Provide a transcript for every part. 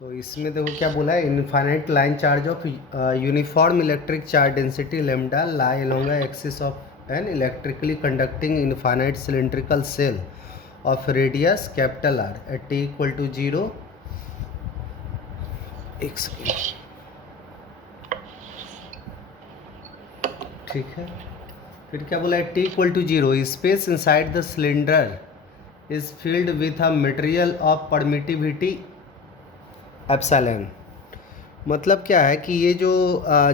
तो इसमें देखो क्या बोला है, infinite line charge of uniform electric charge density lambda lie along axis of an electrically conducting infinite cylindrical shell of radius capital R at t equal to 0। एक second, ठीक है। फिर क्या बोला है, t equal to 0 space inside the cylinder is filled with a material of permittivity epsilon. मतलब क्या है कि ये जो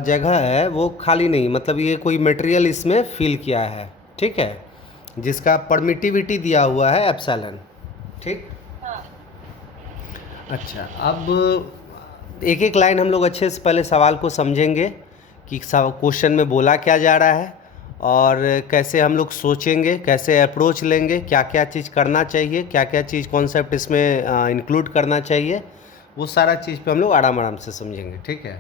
जगह है वो खाली नहीं, मतलब ये कोई मटेरियल इसमें फिल किया है, ठीक है, जिसका परमिटिविटी दिया हुआ है एप्सिलॉन, ठीक। अच्छा, अब एक एक लाइन हम लोग अच्छे से पहले सवाल को समझेंगे कि क्वेश्चन में बोला क्या जा रहा है और कैसे हम लोग सोचेंगे, कैसे अप्रोच लेंगे, क्या क्या चीज़ करना चाहिए, क्या क्या चीज़ कॉन्सेप्ट इसमें इंक्लूड करना चाहिए, वो सारा चीज़ पे हम लोग आराम आराम से समझेंगे, ठीक है।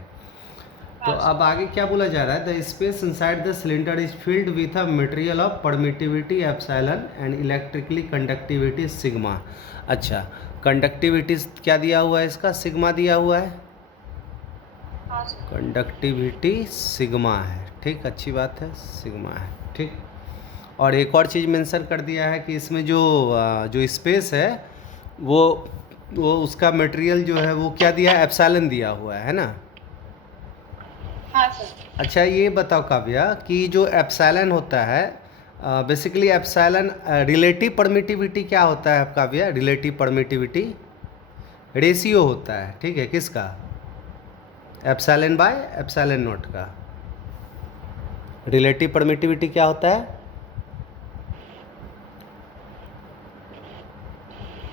तो अब आगे क्या बोला जा रहा है, the space inside the cylinder is filled with a material of permittivity epsilon and electrically conductivity sigma. अच्छा, कंडक्टिविटी क्या दिया हुआ है, इसका सिग्मा दिया हुआ है, कंडक्टिविटी सिग्मा है, ठीक, अच्छी बात है, सिग्मा है, ठीक। और एक और चीज़ मेंशन कर दिया है कि इसमें जो जो स्पेस है वो उसका मटेरियल जो है वो क्या दिया है, एप्सिलॉन दिया हुआ है ना। हाँ सर। अच्छा, ये बताओ काव्या कि जो एप्सिलॉन होता है, बेसिकली एप्सिलॉन रिलेटिव परमिटिविटी क्या होता है काव्या, रिलेटिव परमिटिविटी रेशियो होता है, ठीक है, किसका, एप्सिलॉन बाय एप्सिलॉन नॉट का। रिलेटिव परमिटिविटी क्या होता है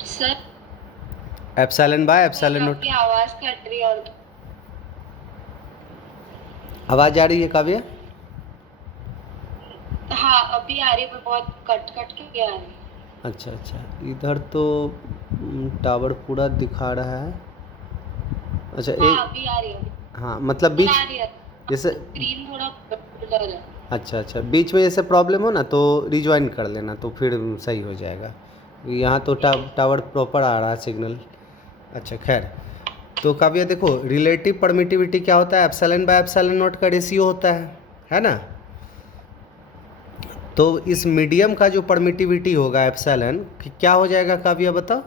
sir epsilon by epsilon not. आपकी आवाज कट रही है और आवाज़ आ रही है काव्या? हाँ अभी आ रही है पर बहुत कट कट के आ रही है। अच्छा अच्छा, इधर तो टावर पूरा दिखा रहा है। अच्छा, हाँ एक, अभी आ रही है। हाँ मतलब सर बीच आ रही है। जैसे, स्क्रीन थोड़ा ब्लर है। अच्छा अच्छा, बीच में जैसे प्रॉब्लम हो ना तो रिज्वाइन कर लेना तो फिर सही हो जाएगा। यहाँ तो टावर प्रॉपर आ रहा है सिग्नल। अच्छा खैर, तो काव्या देखो, रिलेटिव परमिटिविटी क्या होता है, एप्सिलॉन बाय एप्सिलॉन नॉट का रेशियो होता है ना। तो इस मीडियम का जो परमिटिविटी होगा एप्सिलॉन, क्या हो जाएगा काव्या बताओ,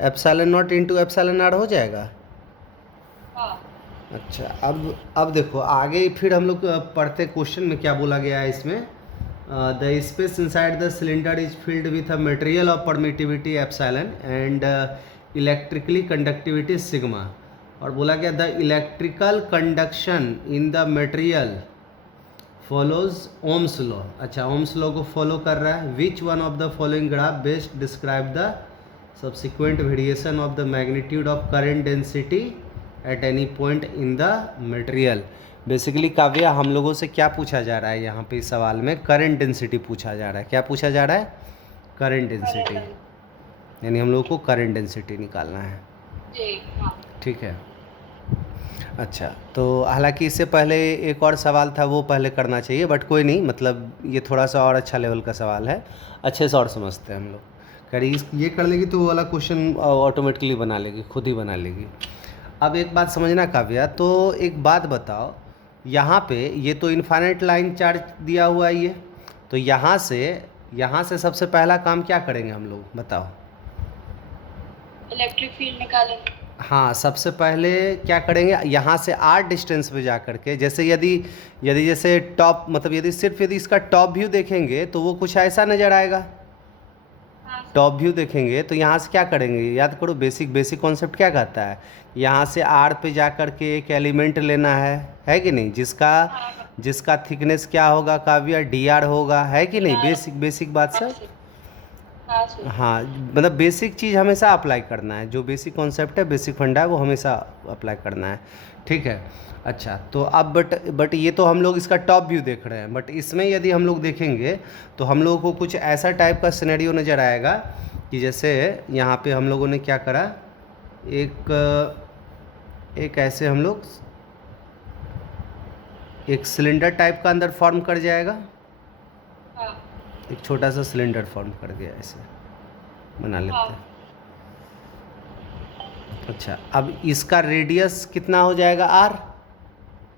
epsilon nought into epsilon R हो जाएगा। हाँ अच्छा, अब देखो आगे फिर हम लोग पढ़ते क्वेश्चन में क्या बोला गया है इसमें, the space inside the cylinder is filled with a material of permittivity epsilon and electrically conductivity sigma. और बोला गया the electrical conduction in the material follows Ohm's law. अच्छा, ओम्स लॉ को फॉलो कर रहा है। Which one of the following graph best describe the subsequent variation of the magnitude of current density at any point in the material. Basically Kavya हम लोगों से क्या पूछा जा रहा है यहाँ पे इस सवाल में, करंट डेंसिटी पूछा जा रहा है। क्या पूछा जा रहा है, करंट डेंसिटी, यानी हम लोग को करंट डेंसिटी निकालना है, जी हाँ। ठीक है। अच्छा, तो हालांकि इससे पहले एक और सवाल था वो पहले करना चाहिए, बट कोई नहीं, मतलब ये थोड़ा सा और अच्छा लेवल का सवाल है, अच्छे से और समझते हैं हम लोग। करी ये कर लेगी तो वो वाला क्वेश्चन ऑटोमेटिकली बना लेगी, खुद ही बना लेगी। अब एक बात समझना काव्या, तो एक बात बताओ, यहाँ पे ये तो इनफाइनाइट लाइन चार्ज दिया हुआ है ये, तो यहाँ से सबसे पहला काम क्या करेंगे हम लोग बताओ। इलेक्ट्रिक फील्ड निकालेंगे। हाँ, सबसे पहले क्या करेंगे, यहाँ से आर डिस्टेंस पे जा करके, जैसे यदि यदि जैसे टॉप, मतलब यदि सिर्फ यदि इसका टॉप व्यू देखेंगे तो वो कुछ ऐसा नज़र आएगा। हाँ सर। टॉप व्यू देखेंगे तो यहाँ से क्या करेंगे, याद करो, बेसिक बेसिक कॉन्सेप्ट क्या कहता है, यहाँ से आर पे जा करके एक एलिमेंट लेना है कि नहीं, जिसका हाँ हाँ जिसका थिकनेस क्या होगा काव्या, डी आर होगा, है कि नहीं, यार बेसिक बेसिक बात हाँ सब। सर। हाँ सर। हाँ, मतलब बेसिक चीज़ हमेशा अप्लाई करना है, जो बेसिक कॉन्सेप्ट है, बेसिक फंडा है, वो हमेशा अप्लाई करना है, ठीक है। अच्छा, तो अब बट ये तो हम लोग इसका टॉप व्यू देख रहे हैं, बट इसमें यदि हम लोग देखेंगे तो हम लोगों को कुछ ऐसा टाइप का सिनेरियो नज़र आएगा कि जैसे यहाँ पे हम लोगों ने क्या करा, एक ऐसे हम लोग एक सिलेंडर टाइप का अंदर फॉर्म कर जाएगा, हाँ एक छोटा सा सिलेंडर फॉर्म कर दिया, ऐसे बना लेते हाँ हैं। अच्छा, अब इसका रेडियस कितना हो जाएगा आर,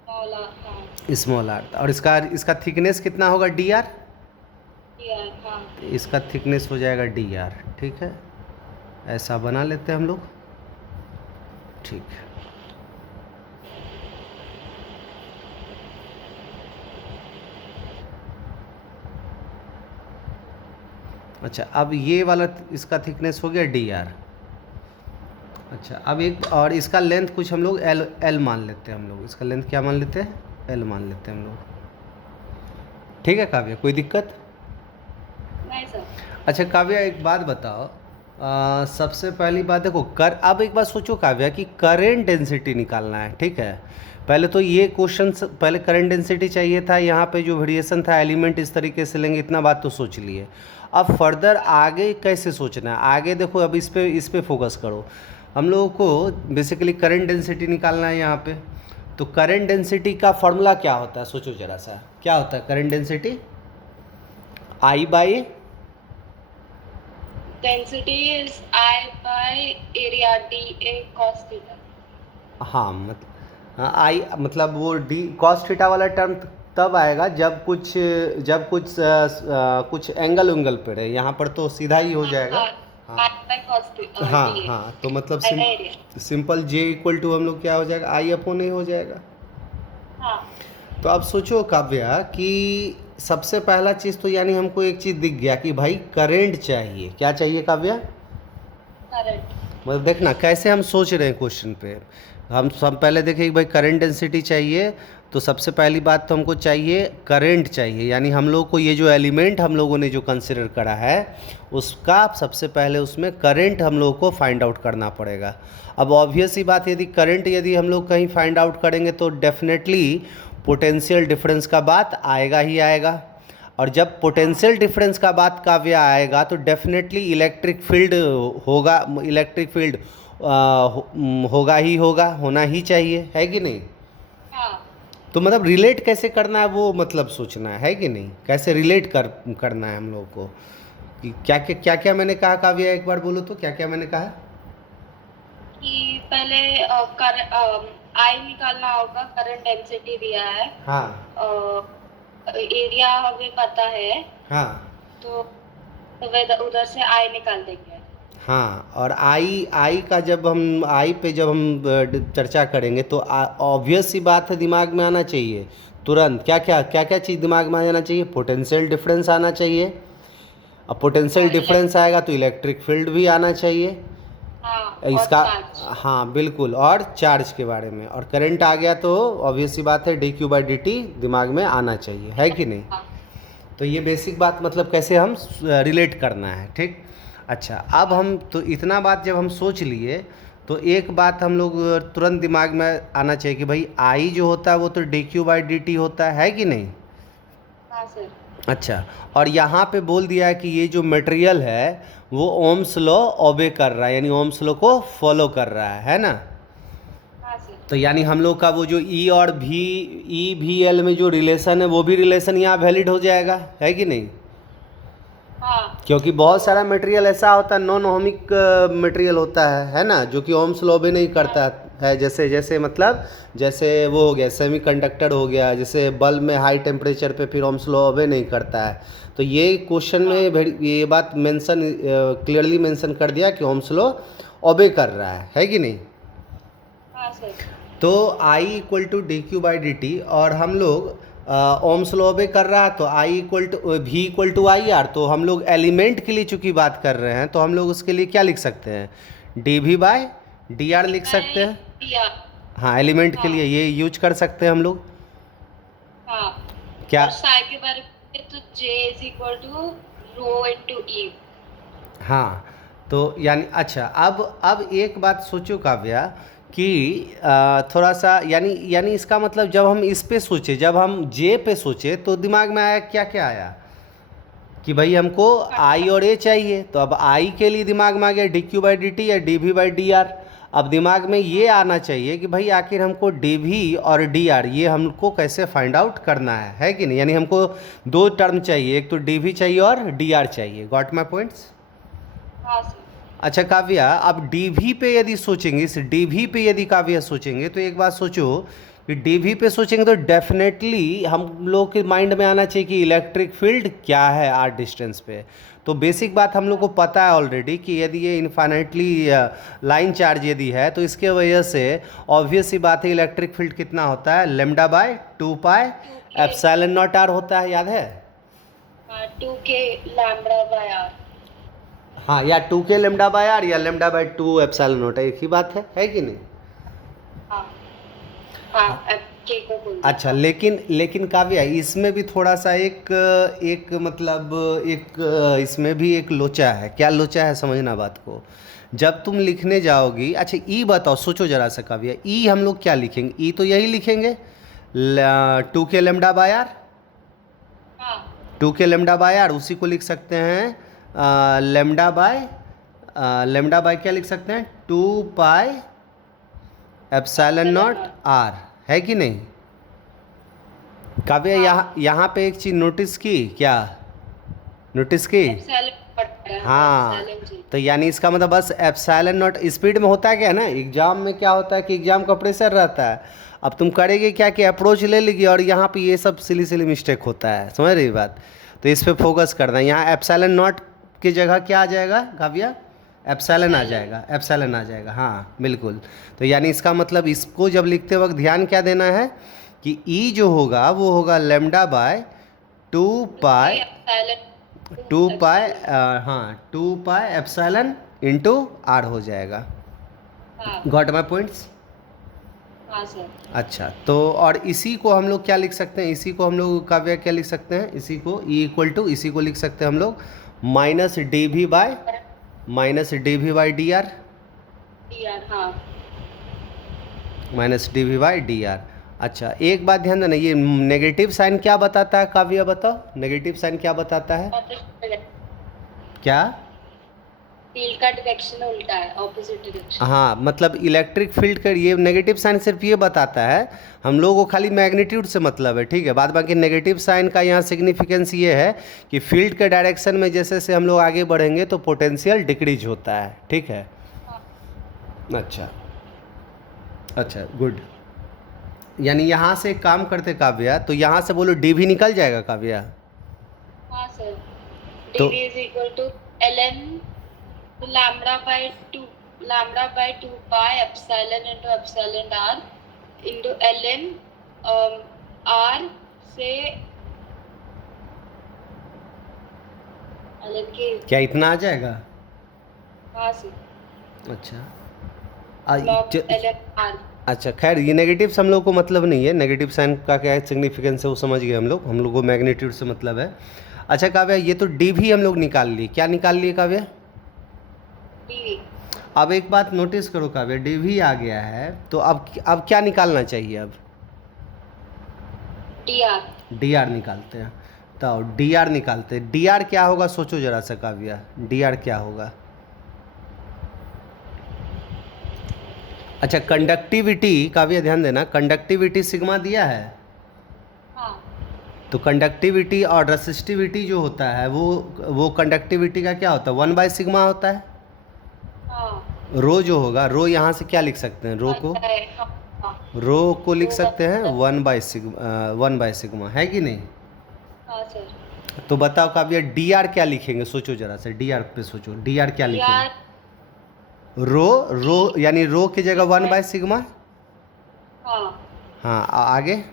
स्मॉल हाँ स्मॉल आर, और इसका इसका थिकनेस कितना होगा डी आर, यार हाँ इसका थिकनेस हो जाएगा डी आर। ठीक है, ऐसा बना लेते हैं हम लोग। ठीक है, अच्छा अब ये वाला इसका थिकनेस हो गया डी आर। अच्छा, अब एक और इसका लेंथ कुछ हम लोग एल एल मान लेते हैं, हम लोग इसका लेंथ क्या मान लेते हैं, एल मान लेते हैं हम लोग। ठीक है काव्या, कोई दिक्कत? नहीं सर। अच्छा काव्या, एक बात बताओ, सबसे पहली बात देखो अब एक बात सोचो काव्या कि करेंट डेंसिटी निकालना है। ठीक है, पहले तो ये क्वेश्चन, पहले करंट डेंसिटी चाहिए था, यहाँ पे जो वेरिएशन था एलिमेंट इस तरीके से लेंगे, इतना बात तो सोच लिए। अब फर्दर आगे कैसे सोचना है, आगे देखो, अब इस पे फोकस करो। हम लोगों को बेसिकली करंट डेंसिटी निकालना है यहाँ पे। तो करंट डेंसिटी का फॉर्मूला क्या होता है, सोचो जरा सा, क्या होता है current density? I by density is I by area D A cos theta. हाँ मतलब आई मतलब वो डी कॉस थीटा वाला टर्म तब आएगा जब कुछ एंगल उंगल पे रहे, यहाँ पर तो सीधा ही हो जाएगा। हाँ आई बाय कॉस थीटा हाँ हाँ, तो मतलब सिंपल जे इक्वल टू हम लोग क्या हो जाएगा, आई अपॉन ए हो जाएगा। हाँ तो अब सोचो काव्या कि सबसे पहला चीज़ तो यानी हमको एक चीज़ दिख गया कि भाई करेंट चाहिए। क्या चाहिए काव्या? करंट। मतलब देखना कैसे हम सोच रहे हैं क्वेश्चन पे। हम सब पहले देखें कि भाई करंट डेंसिटी चाहिए, तो सबसे पहली बात तो हमको चाहिए करंट चाहिए, यानी हम लोग को ये जो एलिमेंट हम लोगों ने जो कंसिडर करा है उसका सबसे पहले उसमें करंट हम लोग को फाइंड आउट करना पड़ेगा। अब ऑब्वियस ही बात, यदि हम लोग कहीं फाइंड आउट करेंगे तो डेफिनेटली पोटेंशियल डिफरेंस का बात आएगा ही आएगा, और जब पोटेंशियल डिफरेंस का बात काव्य आएगा तो डेफिनेटली इलेक्ट्रिक फील्ड होगा ही होगा, होना ही चाहिए, है कि नहीं? हाँ तो मतलब रिलेट कैसे करना है वो मतलब सोचना है कि नहीं, कैसे रिलेट करना है हम लोग को कि क्या मैंने कहा काव्या, एक बार बोलो तो क्या मैंने कहा? कि पहले आई निकालना होगा, करंट डेंसिटी दिया है। हाँ एरिया हमें पता है, हाँ तो उधर से आई निकाल देंगे। हाँ, और आई जब हम चर्चा करेंगे तो ऑब्वियस सी बात है दिमाग में आना चाहिए तुरंत, क्या चीज़ दिमाग में आ जाना चाहिए, पोटेंशियल डिफरेंस आना चाहिए। अब पोटेंशियल डिफरेंस आएगा तो इलेक्ट्रिक फील्ड भी आना चाहिए इसका। हाँ बिल्कुल, और चार्ज के बारे में, और करंट आ गया तो ऑब्वियस सी बात है D Q by D T दिमाग में आना चाहिए, है कि नहीं? तो ये बेसिक बात मतलब कैसे हम रिलेट करना है। ठीक, अच्छा अब हम तो इतना बात जब हम सोच लिए तो एक बात हम लोग तुरंत दिमाग में आना चाहिए कि भाई आई जो होता है वो तो D Q by D T होता है कि नहीं? हाँ सर। अच्छा, और यहाँ पे बोल दिया है कि ये जो मटेरियल है वो ओम्स लॉ ओबे कर रहा है, यानी ओम्स लॉ को फॉलो कर रहा है ना? हाँ सर। तो यानी हम लोग का वो जो ई और भी एल में जो रिलेशन है वो भी रिलेशन यहाँ वैलिड हो जाएगा, है कि नहीं? हाँ क्योंकि बहुत सारा मटेरियल ऐसा होता है, नॉन ओमिक मटेरियल होता है ना, जो कि ओम्स लॉ भी नहीं करता है। जैसे वो हो गया सेमीकंडक्टर हो गया, जैसे बल्ब में हाई टेम्परेचर पे फिर ओम्स लॉ ओबे नहीं करता है। तो ये क्वेश्चन में ये बात क्लियरली मेंशन कर दिया कि ओम्स लॉ ओबे कर रहा है कि नहीं? हाँ सर। तो I equal to d Q by D t, और हम लोग ओम्स लॉ ओबे कर रहा है तो I इक्वल टू भी इक्वल टू आई आर। तो हम लोग एलिमेंट के लिए चूँकि बात कर रहे हैं तो हम लोग उसके लिए क्या लिख सकते हैं, डी भी बाई डी आर लिख सकते हैं। हाँ, एलिमेंट के लिए ये यूज कर सकते हैं हम लोग। हाँ क्या? और साई के बारे में तो J is equal to rho into E। हाँ, तो यानी अच्छा अब एक बात सोचो काव्या कि थोड़ा सा यानी इसका मतलब जब हम इस पे सोचे, जब हम जे पे सोचे तो दिमाग में आया क्या आया कि भाई हमको आई और ए चाहिए। तो अब आई के लिए दिमाग में आ गया D Q by D T या D V by D R. अब दिमाग में ये आना चाहिए कि भाई आखिर हमको डी वी और डी आर ये हमको कैसे फाइंड आउट करना है कि नहीं? यानी हमको दो टर्म चाहिए, एक तो डी वी चाहिए और डी आर चाहिए। Got my points? हाँ सर। अच्छा काव्या, अब डीवी पे यदि सोचेंगे, इस डीवी पे यदि काव्या सोचेंगे तो एक बात सोचो कि डीवी पे सोचेंगे तो डेफिनेटली हम लोग के माइंड में आना चाहिए कि इलेक्ट्रिक फील्ड क्या है आर डिस्टेंस पे। तो बेसिक बात हम लोग को पता है ऑलरेडी कि यदि ये इन्फाइनाइटली लाइन चार्ज यदि है तो इसके वजह से ऑब्वियस सी बात है इलेक्ट्रिक फील्ड कितना होता है, lambda by 2 pi 2k epsilon nought R होता है, याद है? 2k lambda by r। हाँ, या 2k लेमडा बाय आर या लेमडा बाय 2 एप्सिलॉन नॉट, एक ही बात है कि नहीं? हाँ हाँ, अब k को बोल दो। अच्छा, लेकिन काव्या इसमें भी थोड़ा सा एक मतलब इसमें भी एक लोचा है। क्या लोचा है, समझना बात को। जब तुम लिखने जाओगी, अच्छा ई बताओ, सोचो जरा सा काव्या, ई हम लोग क्या लिखेंगे? ई तो यही लिखेंगे 2k लेमडा बाय आर। हाँ 2k लेमडा बाय आर उसी को लिख सकते हैं लेमडा बाय क्या लिख सकते हैं, 2 पाई एप्सिलॉन नॉट आर, है कि नहीं? काव्या यहाँ पे एक चीज़ नोटिस की, क्या नोटिस की? एप्सिलॉन पड़ता है। हाँ, एप्सिलॉन जी। तो यानी इसका मतलब बस एप्सिलॉन नॉट स्पीड में होता है क्या ना, एग्जाम में क्या होता है कि एग्जाम का प्रेशर रहता है। अब तुम करेंगे क्या कि अप्रोच ले लेगी और यहाँ पे ये सब सिली मिस्टेक होता है, समझ रही बात? तो इस पे फोकस करना है। यहाँ एप्सिलॉन नॉट की जगह क्या आ जाएगा काव्या? एप्सिलॉन आ जाएगा, एप्सिलॉन आ जाएगा, हाँ बिल्कुल। तो यानी इसका मतलब इसको जब लिखते वक्त ध्यान क्या देना है कि ई जो होगा वो होगा लेमडा बाय 2 पाई एप्सिलॉन 2 पाई हाँ 2 पाई एप्सिलॉन इंटू आर हो जाएगा। हाँ गॉट माई पॉइंट्स? हाँ सर। अच्छा, तो और इसी को हम लोग क्या लिख सकते हैं, इसी को हम लोग काव्या क्या लिख सकते हैं, इसी को ई इक्वल टू, इसी को लिख सकते हैं हम लोग minus d V by D r, dr हाँ minus d V by D R. अच्छा, एक बात ध्यान देना, ये नेगेटिव साइन क्या बताता है काव्या, बताओ नेगेटिव साइन क्या बताता है? क्या? फील्ड का डायरेक्शन उल्टा है, ऑपोजिट डायरेक्शन। हाँ, मतलब इलेक्ट्रिक फील्ड का ये नेगेटिव साइन सिर्फ ये बताता है, हम लोगों को खाली मैग्नीट्यूड से मतलब है, ठीक है। बाद बाकी नेगेटिव साइन का यहाँ सिग्निफिकेंस ये है कि फील्ड के डायरेक्शन में जैसे से हम लोग आगे बढ़ेंगे तो पोटेंशियल डिक्रीज होता है, ठीक है। अच्छा अच्छा, गुड। यानी यहाँ से एक काम करते काव्या, तो यहाँ से बोलो डी भी निकल जाएगा काव्या। हाँ सर, तो- dv is equal to ln lambda by 2 pi epsilon into epsilon r into ln r से ln के क्या इतना आ जाएगा? हाँ सर, अच्छा log ln r। अच्छा, खैर ये नेगेटिव से हम लोग को मतलब नहीं है, नेगेटिव साइन का क्या है सिग्निफिकेंस है वो समझ गए हम लोग को मैग्नीट्यूड से मतलब है। अच्छा काव्या, ये तो डी भी हम लोग निकाल लिए, क्या निकाल लिए काव्या? dv अब एक बात नोटिस करो काव्या, डी भी आ गया है तो अब क्या निकालना चाहिए? अब dr डी आर निकालते हैं। तो डी आर निकालते हैं, डी आर क्या होगा सोचो जरा सा काव्या, डी आर क्या होगा? अच्छा, कंडक्टिविटी काव्या ध्यान देना, कंडक्टिविटी सिग्मा दिया है, हाँ तो कंडक्टिविटी और रेसिस्टिविटी जो होता है वो कंडक्टिविटी का क्या होता है, 1/सिग्मा होता है। हाँ रो जो होगा, रो यहाँ से क्या लिख सकते हैं, रो को लिख सकते हैं 1/सिग्मा, है कि नहीं? हाँ सर। तो बताओ काव्या डी आर क्या लिखेंगे, सोचो जरा से, डी आर पे सोचो, डी आर क्या लिखेंगे? रो यानी रो की जगह 1/सिग्मा। हाँ हाँ, आगे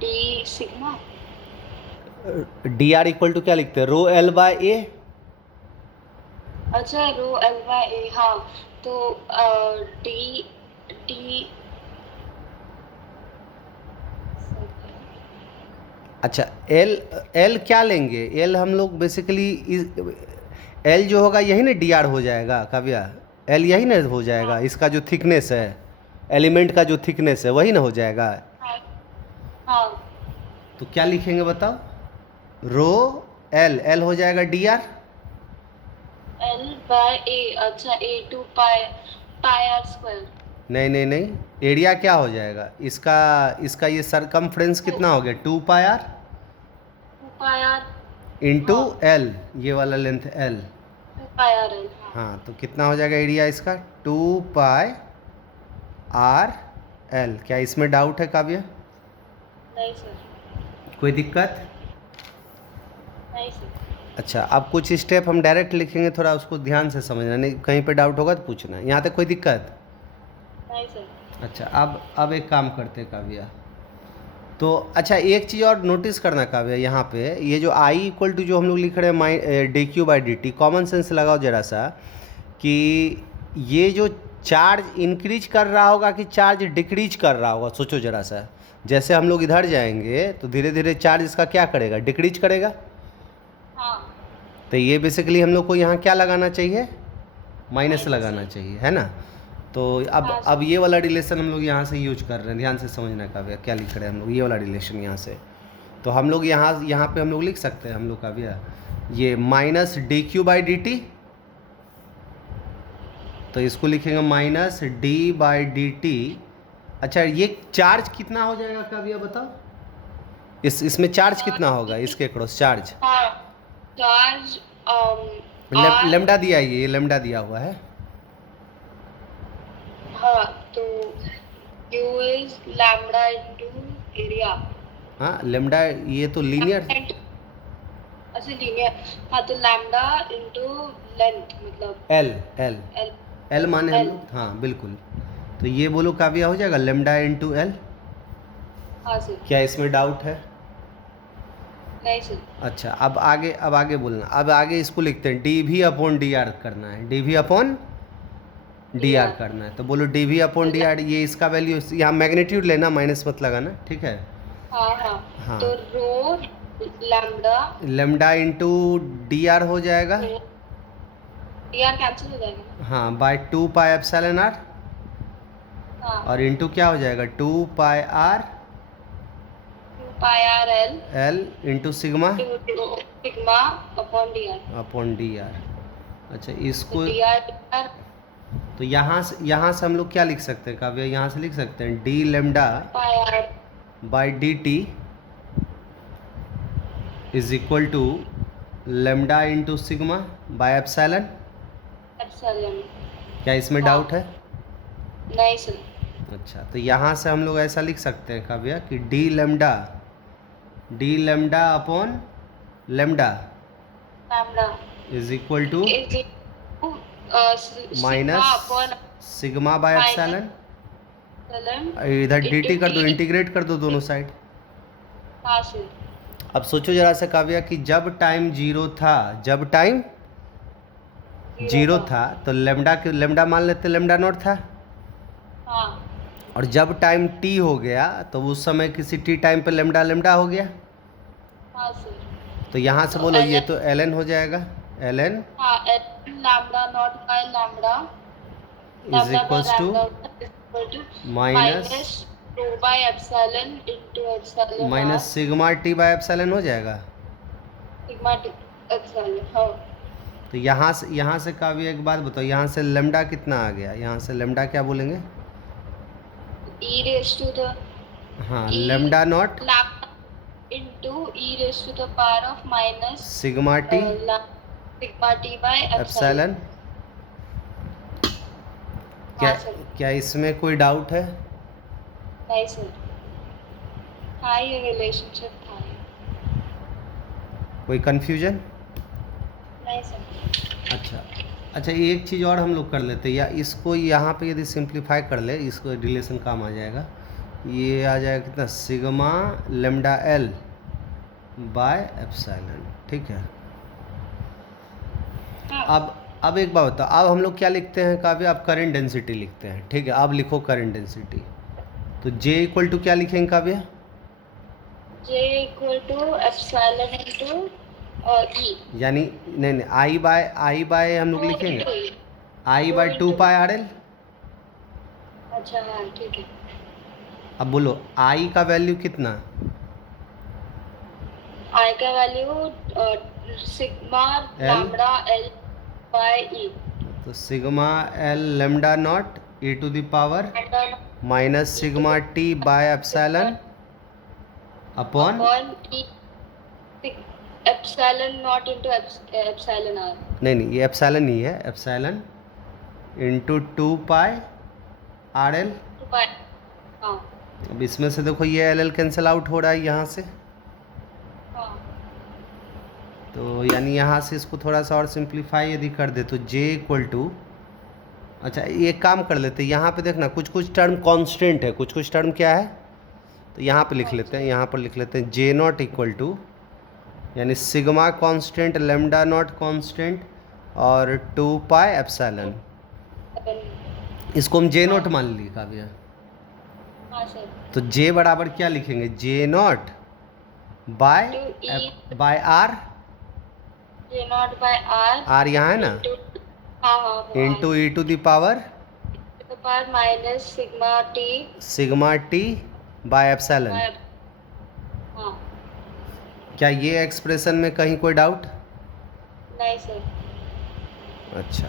d sigma. D r equal to क्या लिखते हैं, रो एल बाय ए। अच्छा, रो l by a, हाँ तो d d अच्छा, एल क्या लेंगे, एल हम लोग बेसिकली एल जो होगा यही ना डी आर हो जाएगा काव्या, एल यही ना हो जाएगा, इसका जो थिकनेस है, एलिमेंट का जो थिकनेस है वही ना हो जाएगा। हाँ हाँ तो क्या लिखेंगे बताओ, रो एल हो जाएगा D are. l by a, अच्छा a 2 pi r square। नहीं नहीं नहीं, एरिया क्या हो जाएगा इसका, इसका ये सरकमफ्रेंस कितना हो गया 2 pi R 2 pi R into L, ये वाला length L. 2 pi R L. हाँ तो कितना हो जाएगा एरिया इसका 2 पाई आर एल। क्या इसमें डाउट है काव्य? नहीं सर। कोई दिक्कत? नहीं सर। अच्छा, अब कुछ स्टेप हम डायरेक्ट लिखेंगे, थोड़ा उसको ध्यान से समझना, नहीं कहीं पे डाउट होगा तो पूछना। यहाँ तक कोई दिक्कत? नहीं सर। अच्छा, अब एक काम करते हैं काव्या, तो अच्छा एक चीज़ और नोटिस करना काव्या, यहाँ पे ये जो आई इक्वल टू जो हम लोग लिख रहे हैं D Q by D T, common sense लगाओ जरा सा कि ये जो चार्ज इंक्रीज कर रहा होगा कि चार्ज डिक्रीज कर रहा होगा, सोचो जरा सा। जैसे हम लोग इधर जाएंगे तो धीरे धीरे चार्ज इसका क्या करेगा, डिक्रीज करेगा। हाँ। तो ये बेसिकली हम लोग को यहाँ क्या लगाना चाहिए, माइनस लगाना चाहिए, है ना। तो अब ये वाला रिलेशन हम लोग यहाँ से यूज कर रहे हैं, ध्यान से समझना काव्या क्या लिख रहे हैं हम लोग, ये वाला रिलेशन यहाँ से। तो हम लोग यहाँ पे हम लोग लिख सकते हैं हम लोग काव्या, ये minus D Q by D T, तो इसको लिखेंगे minus D by D T. अच्छा, ये चार्ज कितना हो जाएगा काव्या बताओ, इसमें चार्ज कितना होगा इसके क्रॉस चार्ज? चार्ज लेमडा दिया है, ये लेमडा दिया हुआ है। हाँ, तो Q is lambda into area। हाँ लेमडा, ये तो लीनियर, अच्छा लीनियर। हाँ तो लैम्डा into लेंथ मतलब एल एल L। एल माने हम लोग, हाँ बिल्कुल। तो ये बोलो काव्या हो जाएगा लेमडा इंटू एल। हाँ सर। क्या इसमें डाउट है? नहीं सर। अच्छा, अब आगे बोलना, अब आगे इसको लिखते हैं d V upon D r करना है, d V upon D r करना है। तो बोलो d V upon D r, ये इसका वैल्यू, यहाँ मैग्नीट्यूड लेना, माइनस मत लगाना, ठीक है। हाँ। तो rho lambda lambda into D R हो जाएगा, डी आर कैंसिल हो जाएगा। हाँ, बाय 2 पाई एप्सिलॉन आर, और इंटू क्या हो जाएगा 2 pi R 2 pi R L L into sigma sigma upon D R. अच्छा, इसको डी आर, तो यहाँ से हम लोग क्या लिख सकते हैं काव्य, यहाँ से लिख सकते हैं d lambda pi r by D t is equal to lambda into sigma by epsilon. क्या इसमें डाउट है? नहीं सर। अच्छा, तो यहाँ से हम लोग ऐसा लिख सकते हैं काव्या कि d lambda upon lambda is equal to minus sigma by epsilon, इधर डी टी कर दो, इंटीग्रेट कर दो दोनों साइड। हाँ सर। अब सोचो जरा सा काव्या कि जब टाइम जीरो था, जब टाइम जीरो था तो लेमडा मान लेते लेमडा नॉट था। हाँ। और जब टाइम टी हो गया तो उस समय किसी टी टाइम पे लेमडा हो गया। हाँ सर। तो यहाँ से बोलो ये तो एल हो जाएगा, एल एन हाँ, lambda nought by lambda is equals to minus 2 by epsilon into epsilon minus sigma T by epsilon हो जाएगा। Sigma t epsilon. हाँ। तो यहाँ से काव्य एक बात बताओ, यहाँ से लेमडा कितना आ गया, यहाँ से लेमडा क्या बोलेंगे? e raised to the हाँ, lambda naught into e raised to the power of minus sigma T by epsilon. क्या इसमें कोई डाउट है? नहीं सर। हाँ, ये रिलेशनशिप था। कोई कंफ्यूजन? नहीं सर। अच्छा, एक चीज़ और हम लोग कर लेते हैं, या इसको यहाँ पे यदि सिंप्लीफाई कर ले, इसको रिलेशन काम आ जाएगा। ये आ जाएगा कितना, sigma lambda L by epsilon, ठीक है। अब एक बात बताओ, अब हम लोग क्या लिखते हैं काव्य, अब करंट डेंसिटी लिखते हैं, ठीक है। अब लिखो करंट डेंसिटी, तो J इक्वल टू क्या लिखेंगे Kavya? J equal to epsilon into E, यानी नहीं आई बाय हम लोग लिखेंगे I by 2 pi R L. अच्छा हाँ, ठीक है। अब बोलो आई का वैल्यू कितना? आई का value sigma lambda L by E, तो sigma L lambda naught e to the power lambda minus sigma t by epsilon upon upon e epsilon naught into epsilon r. नहीं ये एप्सिलॉन नहीं है, epsilon into 2 pi R L. To pi. हाँ अब इसमें से देखो ये एल एल कैंसिल आउट हो रहा है यहाँ से, हाँ तो यानी यहाँ से इसको थोड़ा सा और सिंप्लीफाई यदि कर दे तो j इक्वल टू, अच्छा एक काम कर लेते हैं, यहाँ पे देखना कुछ कुछ टर्म कांस्टेंट है, कुछ कुछ टर्म क्या है, तो यहाँ पे लिख लेते हैं, यहाँ पर लिख लेते हैं जे नॉट इक्वल टू, यानी sigma constant, lambda naught constant और 2 पाई एप्सिलॉन। इसको हम जे नॉट मान ली काव्या, हाँ सर। तो जे बराबर क्या लिखेंगे, J naught by by R, J naught by r R यहाँ है ना, into हाँ हाँ into E to the power to the power minus sigma t sigma T by epsilon. by हाँ क्या ये एक्सप्रेशन में कहीं कोई डाउट? नहीं सर। अच्छा,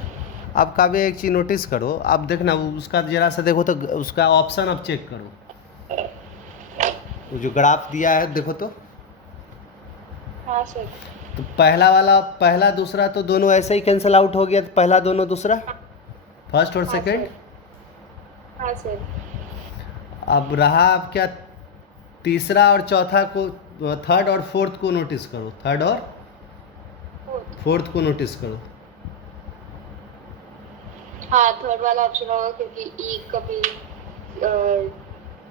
अब काव्य एक चीज़ नोटिस करो, अब देखना उसका जरा सा देखो तो उसका ऑप्शन अब चेक करो, वो जो ग्राफ दिया है देखो तो हाँ सर। तो पहला वाला, पहला दूसरा तो दोनों ऐसे ही कैंसिल आउट हो गया, तो पहला दोनों दूसरा, फर्स्ट और हाँ सेकंड। हाँ सर। अब रहा अब क्या, तीसरा और चौथा को, थर्ड और फोर्थ को नोटिस करो, थर्ड और फोर्थ को नोटिस करो। हाँ थर्ड वाला ऑप्शन होगा क्योंकि e कभी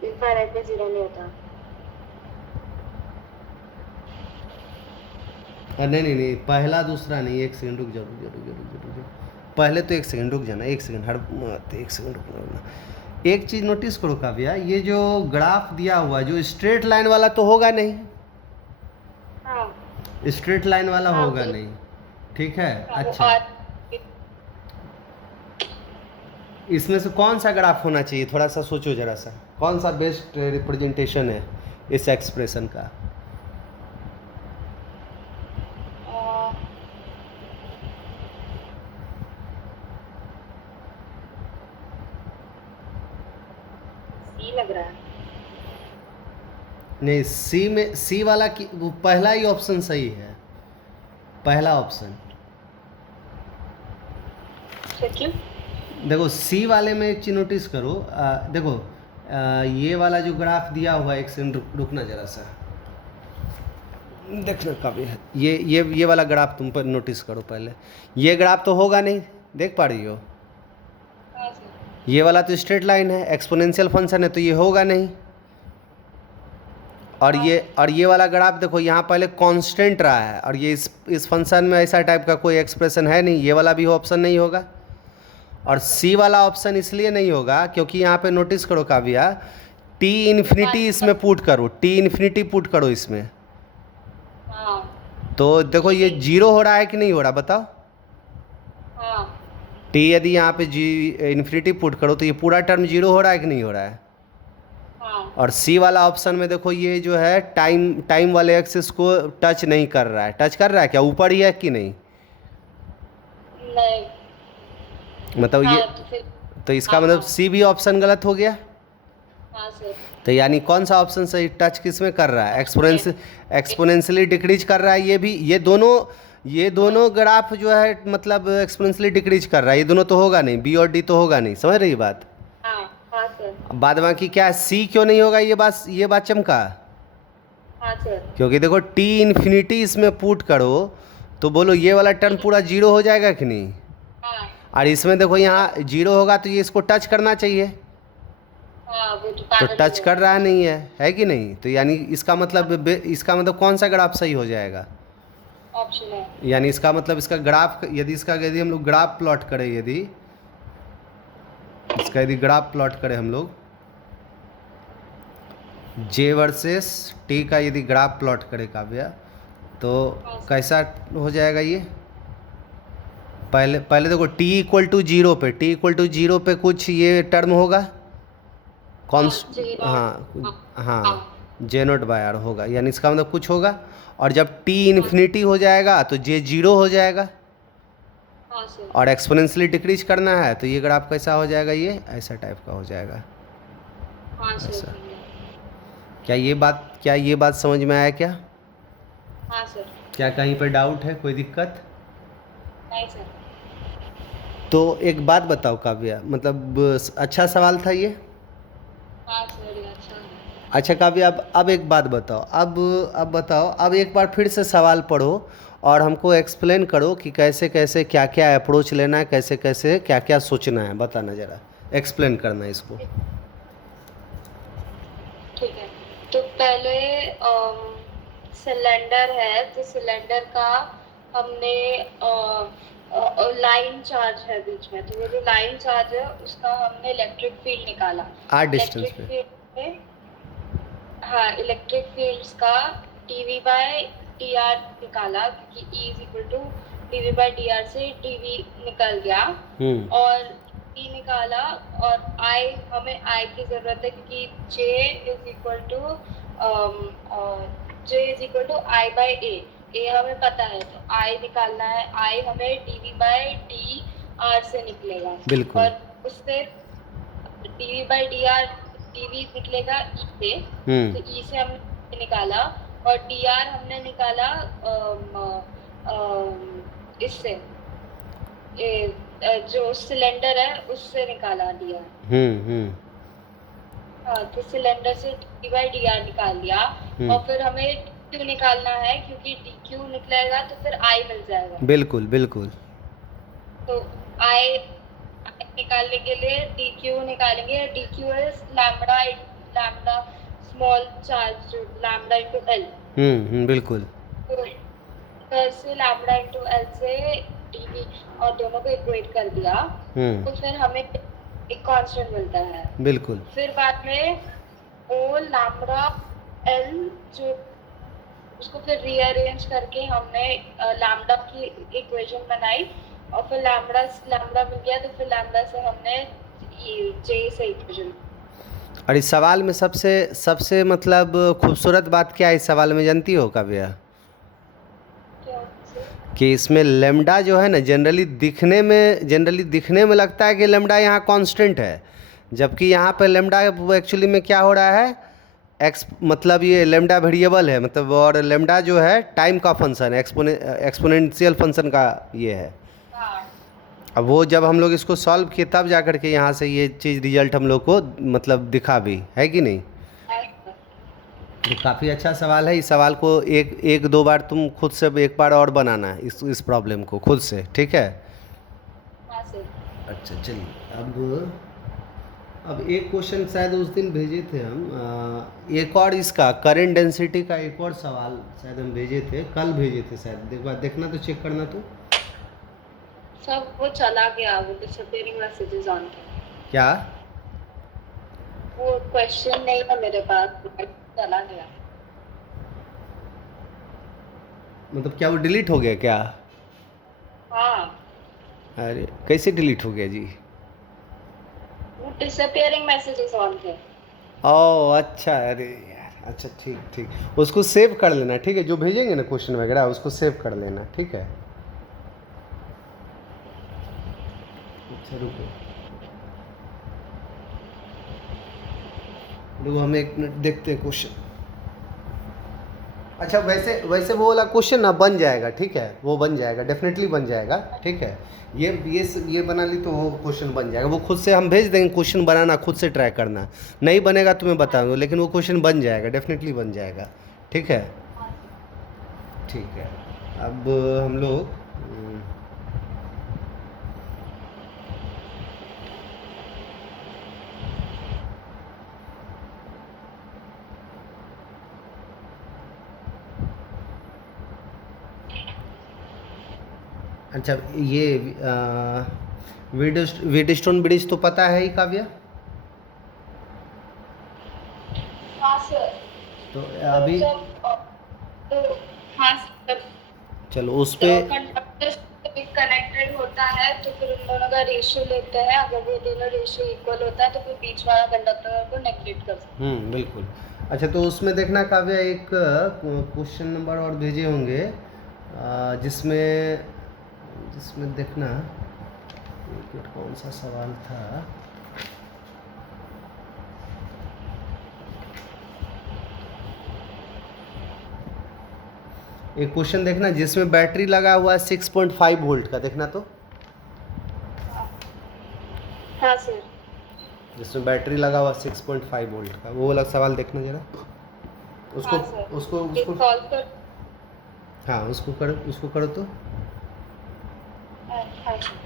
इनफाइनाइट में जीरो नहीं होता। नहीं नहीं नहीं, पहला दूसरा नहीं, एक सेकंड रुक जाओ, रुक जाओ, रुक जाओ, रुक जाओ, रुक जाओ। पहले तो एक सेकंड रुक जाना, एक सेकंड हर एक सेकंड रुकना। एक चीज़ नोटिस करो काव्या, ये जो ग्राफ दिया हुआ है जो स्ट्रेट लाइन वाला तो होगा नहीं, हाँ स्ट्रेट लाइन वाला हाँ, होगा ठीक। नहीं, ठीक है। हाँ, अच्छा, और इसमें से कौन सा ग्राफ होना चाहिए, थोड़ा सा सोचो जरा सा, कौन सा बेस्ट रिप्रेजेंटेशन है इस एक्सप्रेशन का? सी लग रहा है। नहीं, सी में, सी वाला की वो पहला ही ऑप्शन सही है, पहला ऑप्शन। क्यों? देखो सी वाले में एक चीज नोटिस करो, देखो ये वाला जो ग्राफ दिया हुआ है, एक सेकंड रुकना जरा सा, देखना काफी है, ये वाला ग्राफ तुम पर नोटिस करो पहले, ये ग्राफ तो होगा नहीं, देख पा रही हो, हाँ सर। ये वाला तो स्ट्रेट लाइन है, एक्सपोनेंशियल फंक्शन है, तो ये होगा नहीं। और ये वाला ग्राफ देखो यहाँ पहले कांस्टेंट रहा है, और ये इस फंक्शन में ऐसा टाइप का कोई एक्सप्रेशन है नहीं, ये वाला भी ऑप्शन नहीं होगा। और सी वाला ऑप्शन इसलिए नहीं होगा क्योंकि यहाँ पे नोटिस करो काव्या, टी इन्फिनिटी इसमें पुट करो, टी इन्फिनिटी पुट करो इसमें, हाँ तो देखो ये जीरो हो रहा है कि नहीं हो रहा, बताओ। हाँ टी यदि यहाँ पे जी इन्फिनिटी पुट करो तो ये पूरा टर्म जीरो हो रहा है कि नहीं हो रहा है। हाँ और सी वाला ऑप्शन में देखो ये जो है टाइम वाले एक्सिस को टच नहीं कर रहा है, टच कर रहा है क्या, ऊपर ही है कि नहीं, नहीं। मतलब हाँ, ये, तो फिर तो इसका हाँ, मतलब हाँ। सी भी ऑप्शन गलत हो गया। हाँ सर। तो यानी कौन सा ऑप्शन सही, टच किस में कर रहा है, एक्सपोनेंशियली डिक्रीज कर रहा है, ये भी, ये दोनों ग्राफ जो है मतलब एक्सपोनेंशियली डिक्रीज कर रहा है, ये दोनों तो होगा नहीं, बी और डी तो होगा नहीं, समझ रही बात। हाँ हाँ सर। बाद बाकी क्या है, सी क्यों नहीं होगा, ये बात चमका, हाँ सर। क्योंकि देखो टी इन्फिनिटी इसमें पुट करो तो बोलो ये वाला टर्म पूरा जीरो हो जाएगा कि नहीं, हाँ और इसमें देखो यहाँ जीरो होगा तो ये इसको टच करना चाहिए, हाँ वो तो पागल टच हो कर रहा नहीं है कि नहीं, तो यानी इसका मतलब कौन सा ग्राफ सही हो जाएगा, ऑप्शन है। यानी इसका मतलब इसका ग्राफ, यदि हम लोग ग्राफ प्लॉट करें, यदि ग्राफ प्लॉट करें हम लोग, जे वर्सेस टी का यदि ग्राफ प्लॉट करें काव्या, तो कैसा हो जाएगा ये, पहले देखो टी इक्वल टू जीरो पे कुछ ये टर्म होगा, कॉन्स्ट, हाँ जे नोट बाय आर होगा, यानी इसका मतलब कुछ होगा, और जब टी इन्फिनिटी हो जाएगा तो जे जीरो हो जाएगा, हाँ सर। और एक्सपोनेंशियली डिक्रीज करना है तो ये ग्राफ कैसा हो जाएगा, ये ऐसा टाइप का हो जाएगा। हाँ सर ऐसा। समझा। क्या ये बात समझ में आया क्या? हाँ सर। क्या कहीं पर डाउट है, कोई दिक्कत? नहीं सर। तो एक बात बताओ काव्या, मतलब अच्छा सवाल था ये। हाँ सर ये अच्छा है। अच्छा काव्या, अब एक बात बताओ, अब बताओ, अब एक बार फिर से सवाल पढ़ो और हमको एक्सप्लेन करो कि कैसे कैसे क्या क्या अप्रोच लेना है, कैसे कैसे क्या क्या सोचना है, बताना ज़रा, एक्सप्लेन करना इसको। ठीक है। तो पहले सिलेंडर है, तो सिलेंडर का हमने लाइन चार्ज है बीच में, तो वो जो लाइन चार्ज है उसका हमने इलेक्ट्रिक फील्ड निकाला। आर डिस्टेंस इलेक्ट्रिक पे। फील्ड में, हाँ इलेक्ट्रिक फील्ड्स का dv बाय dr निकाला, क्योंकि E is equal to dv by dr से dv निकल गया। और E निकाला, और I, हमें I की जरूरत है क्योंकि J is equal to I by A हमें पता है, तो I निकालना है। I हमें dv बाय dr से निकलेगा। बिल्कुल। और उससे dv बाय dr, dv निकलेगा E से, तो E से हमने निकाला, और dr हमने निकाला इससे, जो सिलेंडर है उससे निकाला dr। हाँ, तो सिलेंडर से डी बाई डी आर निकाल लिया। और फिर हमें क्यू निकालना है, क्योंकि डी क्यू निकलेगा तो फिर आई मिल जाएगा। बिल्कुल बिल्कुल। तो आई निकालने के लिए डी क्यू निकालेंगे। D Q is lambda small charge, lambda into L. बिल्कुल। तो फिर से लैम्बडा इंटू एल से डी वी, और दोनों को इक्वेट कर दिया, तो फिर हमें एक कांस्टेंट मिलता है। बिल्कुल। फिर बाद में ओ लैम्बडा एल, जो उसको फिर रीअरेंज करके हमने लैम्बडा की इक्वेशन बनाई, और फिर लैम्बडा मिल गया, तो फिर लैम्बडा से हमने जे से इक्वेशन। और इस सवाल में सबसे सबसे मतलब खूबसूरत बात क्या है इस सवाल में, जानती हो काव्या? क्या से? कि इसमें लेमडा जो है ना, जनरली दिखने में लगता है कि लेमडा यहाँ कांस्टेंट है, जबकि यहाँ पे लेमडा एक्चुअली में क्या हो रहा है, मतलब ये लेमडा वेरिएबल है, मतलब, और लेमडा जो है टाइम का फंक्शन है, एक्सपोनेंशियल फंक्शन का ये है। हाँ अब वो जब हम लोग इसको सॉल्व किए तब जा कर के यहाँ से ये चीज़ रिजल्ट हम लोग को मतलब दिखा भी है कि नहीं। ऐसा। तो काफ़ी अच्छा सवाल है। इस सवाल को एक दो बार तुम खुद से एक बार और बनाना है इस प्रॉब्लम को खुद से, ठीक है? हाँ सर। अच्छा चलिए, अब एक क्वेश्चन शायद उस दिन भेजे थे हम, एक और इसका करंट डेंसिटी का एक और सवाल शायद हम भेजे थे, कल भेजे थे शायद, एक बार देखना तो, चेक करना तो। सब वो चला गया, वो डिसअपीयरिंग मैसेजेस ऑन थे। क्या? वो क्वेश्चन नहीं था मेरे पास, चला गया। मतलब क्या वो डिलीट हो गया क्या? हाँ, अरे कैसे डिलीट हो गया जी? वो डिसअपीयरिंग मैसेजेस ऑन थे। ओह अच्छा, अरे यार, अच्छा ठीक ठीक, उसको सेव कर लेना, ठीक है? जो भेजेंगे ना क्वेश्चन वगैरह उसको सेव कर लेना, ठीक है? अच्छा रुको रुको, हम एक मिनट देखते हैं क्वेश्चन। अच्छा वैसे वैसे वो वाला क्वेश्चन ना बन जाएगा, ठीक है? वो बन जाएगा, डेफिनेटली बन जाएगा, ठीक है? ये बना ली तो वो क्वेश्चन बन जाएगा, वो खुद से हम भेज देंगे, क्वेश्चन बनाना खुद से ट्राई करना, नहीं बनेगा तो मैं बता दूँ, लेकिन वो क्वेश्चन बन जाएगा, डेफिनेटली बन जाएगा, ठीक है? ठीक है। अब हम लोग अच्छा ये वीडस्टोन ब्रिज तो पता है ही काव्या? हाँ सर। तो अभी तो हाँ सर, चलो उस पे कंडक्टर कनेक्टेड होता है तो फिर उन दोनों का रेशियो लेते हैं। अगर वो दोनों रेशियो इक्वल होता है तो फिर बीच वाला कंडक्टर को नेगलेक्ट कर सकते हैं। बिल्कुल। अच्छा तो उसमें देखना काव्या, एक क्वेश्चन नंबर और भेजे होंगे, जिसमें जिसमें देखना एक मिनट, कौन सा सवाल था। एक क्वेश्चन देखना जिसमें बैटरी लगा हुआ है 6.5 वोल्ट का, देखना तो। हाँ सर। जिसमें बैटरी लगा हुआ 6.5 वोल्ट का, वो वाला सवाल देखना जरा। उसको हाँ सर। उसको ये उसको सॉल्व कर। हाँ, उसको करो तो। हाँ सर।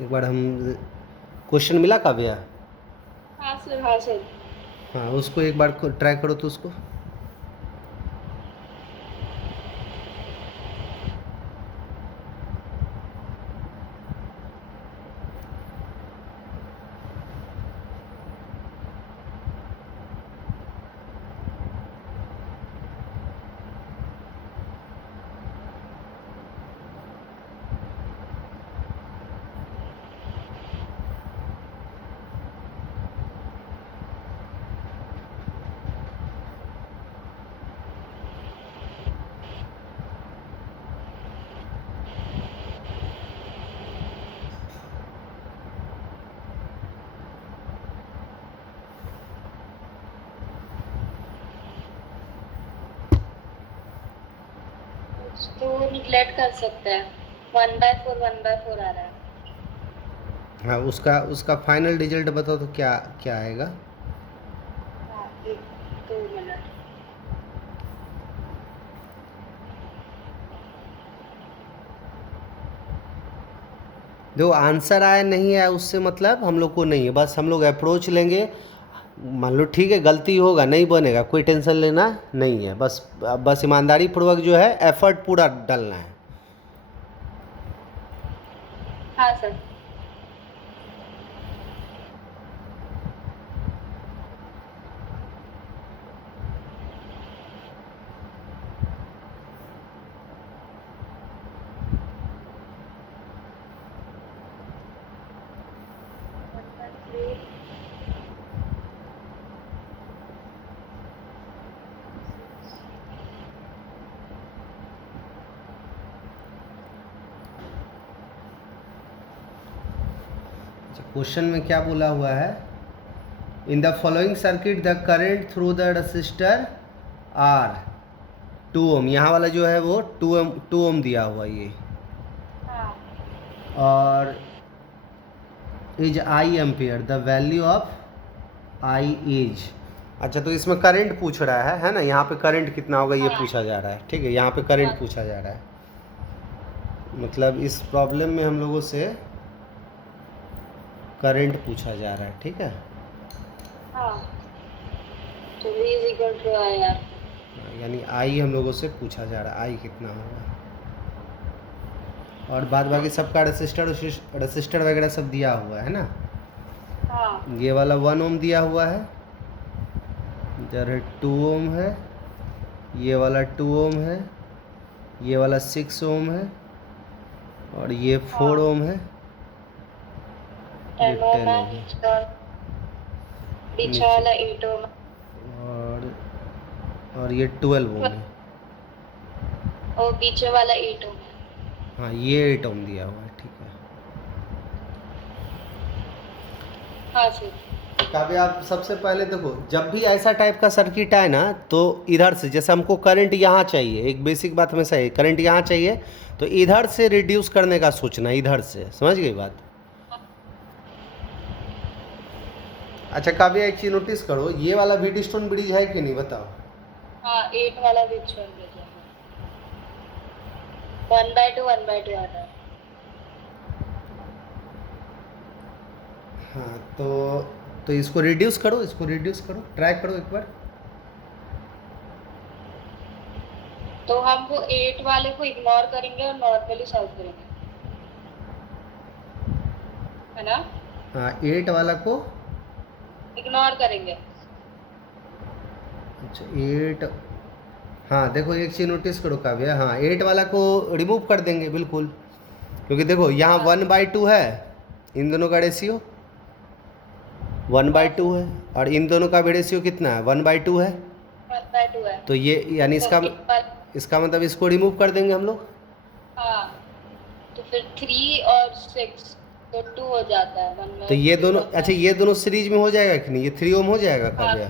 एक बार हम क्वेश्चन मिला काव्या? हाँ सर। हाँ सर। हाँ, उसको एक बार ट्राई करो तो उसको। तो निगलेक्ट कर सकते हैं। 1/4 आ रहा है। हाँ, उसका फाइनल रिजल्ट बताओ तो क्या क्या आएगा। हाँ, 2 मिनट। देखो, आंसर आया नहीं है उससे मतलब हम लोग को नहीं है, बस हम लोग अप्रोच लेंगे। मान लो ठीक है, गलती होगा, नहीं बनेगा, कोई टेंशन लेना नहीं है, बस ईमानदारी पूर्वक जो है एफर्ट पूरा डालना है। हाँ सर। क्वेश्चन में क्या बोला हुआ है, in the following circuit the current through the resistor R 2 ohm, यहाँ वाला जो है वो 2 ओम दिया हुआ ये, हाँ। और is I ampere, the value of I is. अच्छा, तो इसमें करंट पूछ रहा है ना, यहाँ पे करंट कितना होगा ये हाँ। पूछा जा रहा है, ठीक है, यहाँ पे करंट हाँ। पूछा जा रहा है। मतलब इस प्रॉब्लम में हम लोगों से करंट पूछा जा रहा है, ठीक है। हाँ। तो V is equal to I R. यानी आई हम लोगों से पूछा जा रहा है, आई कितना होगा, और बाद बाकी सबका रजिस्टर वगैरह सब दिया हुआ है ना। हाँ। ये वाला 1 ओम दिया हुआ है, इधर 2 ओम है, ये वाला 2 ओम है, ये वाला 6 ओम है, और ये 4 ओम है, ये 10 ओम 10 है। ओम है, पीछे वाला 8 ओम है। और ये 12 ओम है। और पीछे वाला 8 ओम है। हाँ, ये 8 ओम दिया हुआ है, ठीक है। हाँ सर। काव्य, आप सबसे पहले देखो, जब भी ऐसा टाइप का सर्किट आए ना, तो इधर से, जैसे हमको करंट यहाँ चाहिए, एक बेसिक बात हमेशा है, करंट यहाँ चाहिए, तो इधर से रिड्यूस करने का सोचना, इधर से, समझ गई बात। अच्छा काव्य, एक चीज़ नोटिस करो, ये वाला व्हीटस्टोन ब्रिज है कि नहीं, बताओ। हाँ, 8 वाला भी छोड़ दीजिए। 1/2 1/2 आ रहा है। हाँ, तो इसको रिड्यूस करो, ट्राई करो एक बार। तो हम वो 8 वाले को इग्नोर करेंगे और नॉर्मली सॉल्व करेंगे, है ना। हाँ, 8 वाला को इग्नोर करेंगे। अच्छा 8, हाँ देखो एक चीज़ नोटिस करो काव्या, हाँ 8 वाला को रिमूव कर देंगे बिल्कुल, क्योंकि देखो यहाँ हाँ 1/2 है, इन दोनों का रेशियो 1/2 है, और इन दोनों का भी रेशियो कितना है 1/2 है। 1/2 है। तो ये यानी तो इसका मतलब इसको रिमूव कर देंगे हम लोग। हाँ तो फिर 3 और 6 तो 2 हो जाता है 1 तो में ये 3 दोनों, होता अच्छा है। ये दोनों सीरीज में हो जाएगा कि नहीं, ये 3 ओम हो जाएगा हाँ काव्या।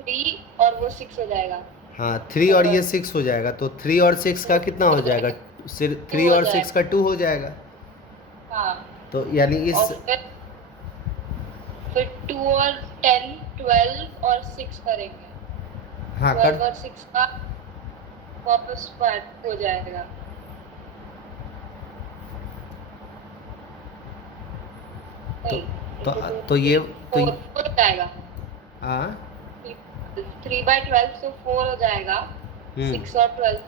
3 और वो 6 हो जाएगा। हाँ 3 और ये 6 हो जाएगा, तो 3 और 6 का कितना हो जाएगा, 3 हो और 6 जाएगा। का 2 हो जाएगा। हाँ तो यानी इस, और फिर 2 और 10 12 और 6 करेंगे। हाँ 12 कर, और 6 का वापस पार्ट हो जाएगा। नहीं तो ये तो 4 हो जाएगा। हाँ 3/12 तो 4 हो जाएगा। 6 और 12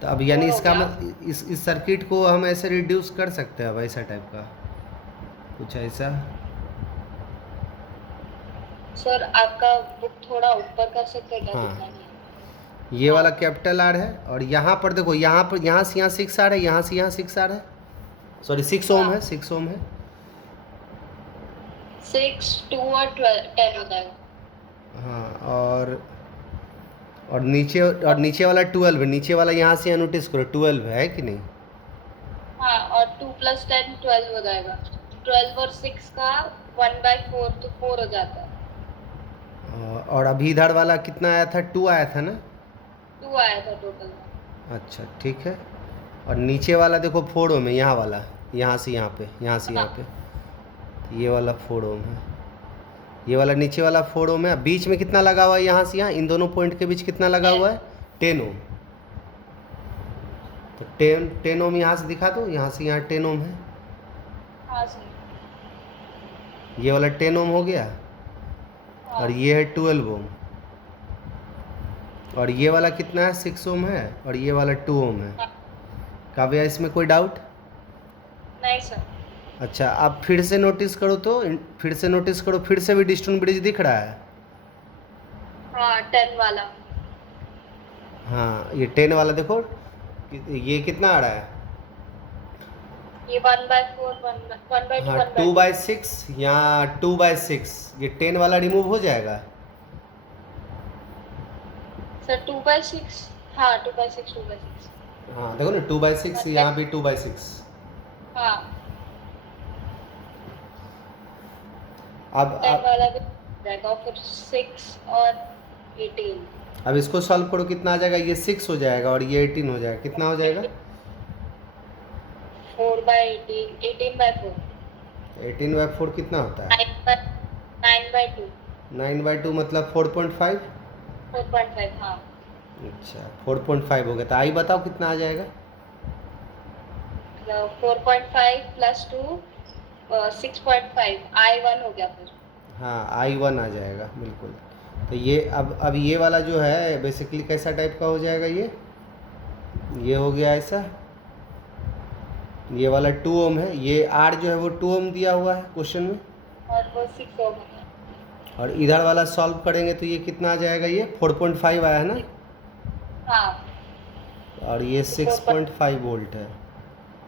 तो अब यानी 4 हो इसका गया। इस सर्किट को हम ऐसे रिड्यूस कर सकते हैं अब, ऐसा टाइप का कुछ ऐसा। सर आपका बुक थोड़ा ऊपर कर सकते हैं क्या, हाँ दिखना नहीं। ये हाँ वाला कैपिटल आर है, और यहाँ पर देखो, यहाँ पर यहाँ से यहाँ 6 आर है, यहाँ से यहाँ 6 आर है, सॉरी 6 ओम है, 6 ओम है। 6 2 और 10 हो जाएगा। हाँ और नीचे वाला 12 है, नीचे वाला यहाँ से यहाँ नोटिस करो 12 है कि नहीं। हाँ और 2 + 10 12 हो जाएगा। 12 और 6 का 1/4 तो 4 हो जाता है। और अभी इधर वाला कितना आया था, 2 आया था ना। 2 आया था टोटल। अच्छा ठीक है, और नीचे वाला देखो 4 ओम है, यहाँ वाला, यहाँ से यहाँ पे, यहाँ से यहाँ पे, तो ये वाला 4 ओम है, ये वाला नीचे वाला 4 ओम है। बीच में कितना लगा हुआ है, यहाँ से यहाँ, इन दोनों पॉइंट के बीच कितना लगा हुआ है, 10 ओम। तो 10 ओम यहाँ से दिखा दो, यहाँ से यहाँ 10 ओम है, हाँ सर। ये वाला 10 ओम हो गया, हाँ और ये है 12 ओम, और ये वाला कितना है 6 ओम है, और ये वाला 2 ओम है। हाँ। काव्या इसमें कोई डाउट? नहीं सर। अच्छा आप फिर से नोटिस करो, तो फिर से नोटिस करो, फिर से भी डिस्टून ब्रिज दिख रहा है। हाँ 10 वाला। हाँ ये 10 वाला देखो, ये कितना आ रहा है, ये 1/4 1/2 हाँ 1/2 2/6 या 2/6, ये 10 वाला रिमूव हो जाएगा। सर 2/6। हाँ 2/6 2/6। हाँ देखो ना 2/6, यहाँ भी 2/6। हाँ अब 10 वाला भी हो जाएगा, और फिर 6 और 18। अब इसको सॉल्व करो, कितना आ जाएगा, ये 6 हो जाएगा और ये 18 हो जाएगा, कितना हो जाएगा 4/18 18/4 18/4 कितना होता है, 9/2 9/2 मतलब 4.5। 4.5। हाँ अच्छा 4.5 हो गया, तो आई बताओ कितना आ जाएगा। 4.5 + 2 6.5 I1 हो गया फिर। हाँ I1 आ जाएगा बिल्कुल। तो ये अब ये वाला जो है बेसिकली कैसा टाइप का हो जाएगा, ये हो गया ऐसा, ये वाला 2 ओम है, ये आर जो है वो 2 ओम दिया हुआ है क्वेश्चन में, और वो 6 ओम है। और इधर वाला सॉल्व करेंगे तो ये कितना आ जाएगा, ये 4.5 आया है ना, हाँ और ये 6.5 वोल्ट है,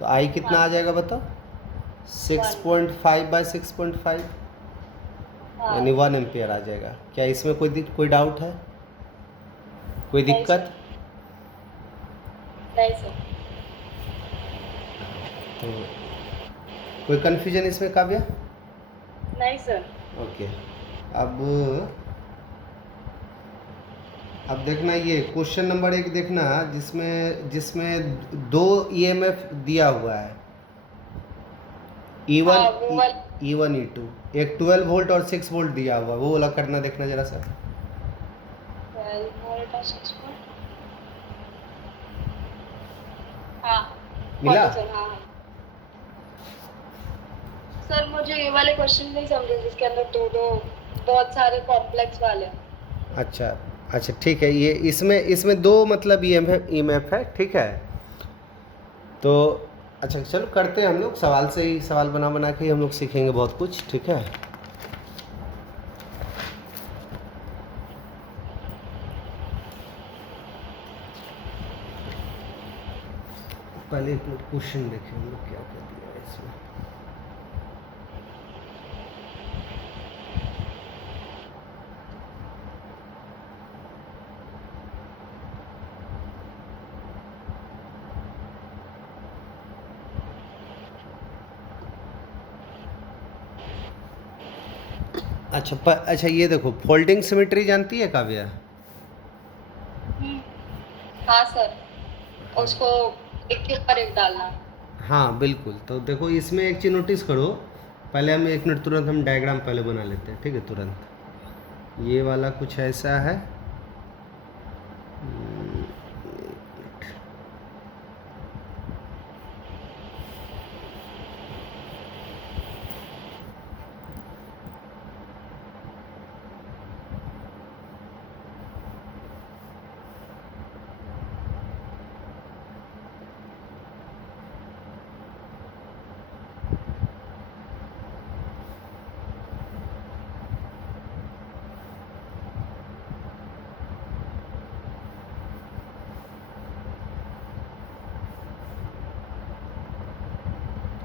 तो आई कितना आ जाएगा बताओ, 6.5/6.5 हाँ। यानी 1 एम्पियर आ जाएगा। क्या इसमें कोई डाउट है, कोई नहीं दिक्कत? नहीं सर। तो कोई कन्फ्यूजन इसमें काव्या? नहीं सर। ओके अब देखना, ये क्वेश्चन नंबर 1 देखना, जिसमें 2 ईएमएफ दिया हुआ है, E1 हाँ, वो वाला। E1 E2, एक 12 वोल्ट और 6 वोल्ट दिया हुआ, वो वाला करना, देखना जरा सा। 12 वोल्ट और 6 वोल्ट। हाँ मिला? सर। हाँ सर मुझे ये वाले क्वेश्चन नहीं समझे जिसके अंदर दो बहुत सारे कॉम्प्लेक्स वाले। अच्छा ठीक है, ये इसमें 2 मतलब ईएमएफ है, ठीक है। तो अच्छा चलो करते हैं हम लोग, सवाल से ही, सवाल बना के ही हम लोग सीखेंगे बहुत कुछ, ठीक है। पहले एक मिनट क्वेश्चन देखें हम लोग क्या कर दिया है इसमें। अच्छा ये देखो, फोल्डिंग सिमेट्री जानती है काव्या? हाँ सर, उसको एक के ऊपर एक डालना। हाँ बिल्कुल। तो देखो इसमें एक चीज़ नोटिस करो, पहले हम एक मिनट तुरंत हम डायग्राम पहले बना लेते हैं, ठीक है? तुरंत ये वाला कुछ ऐसा है।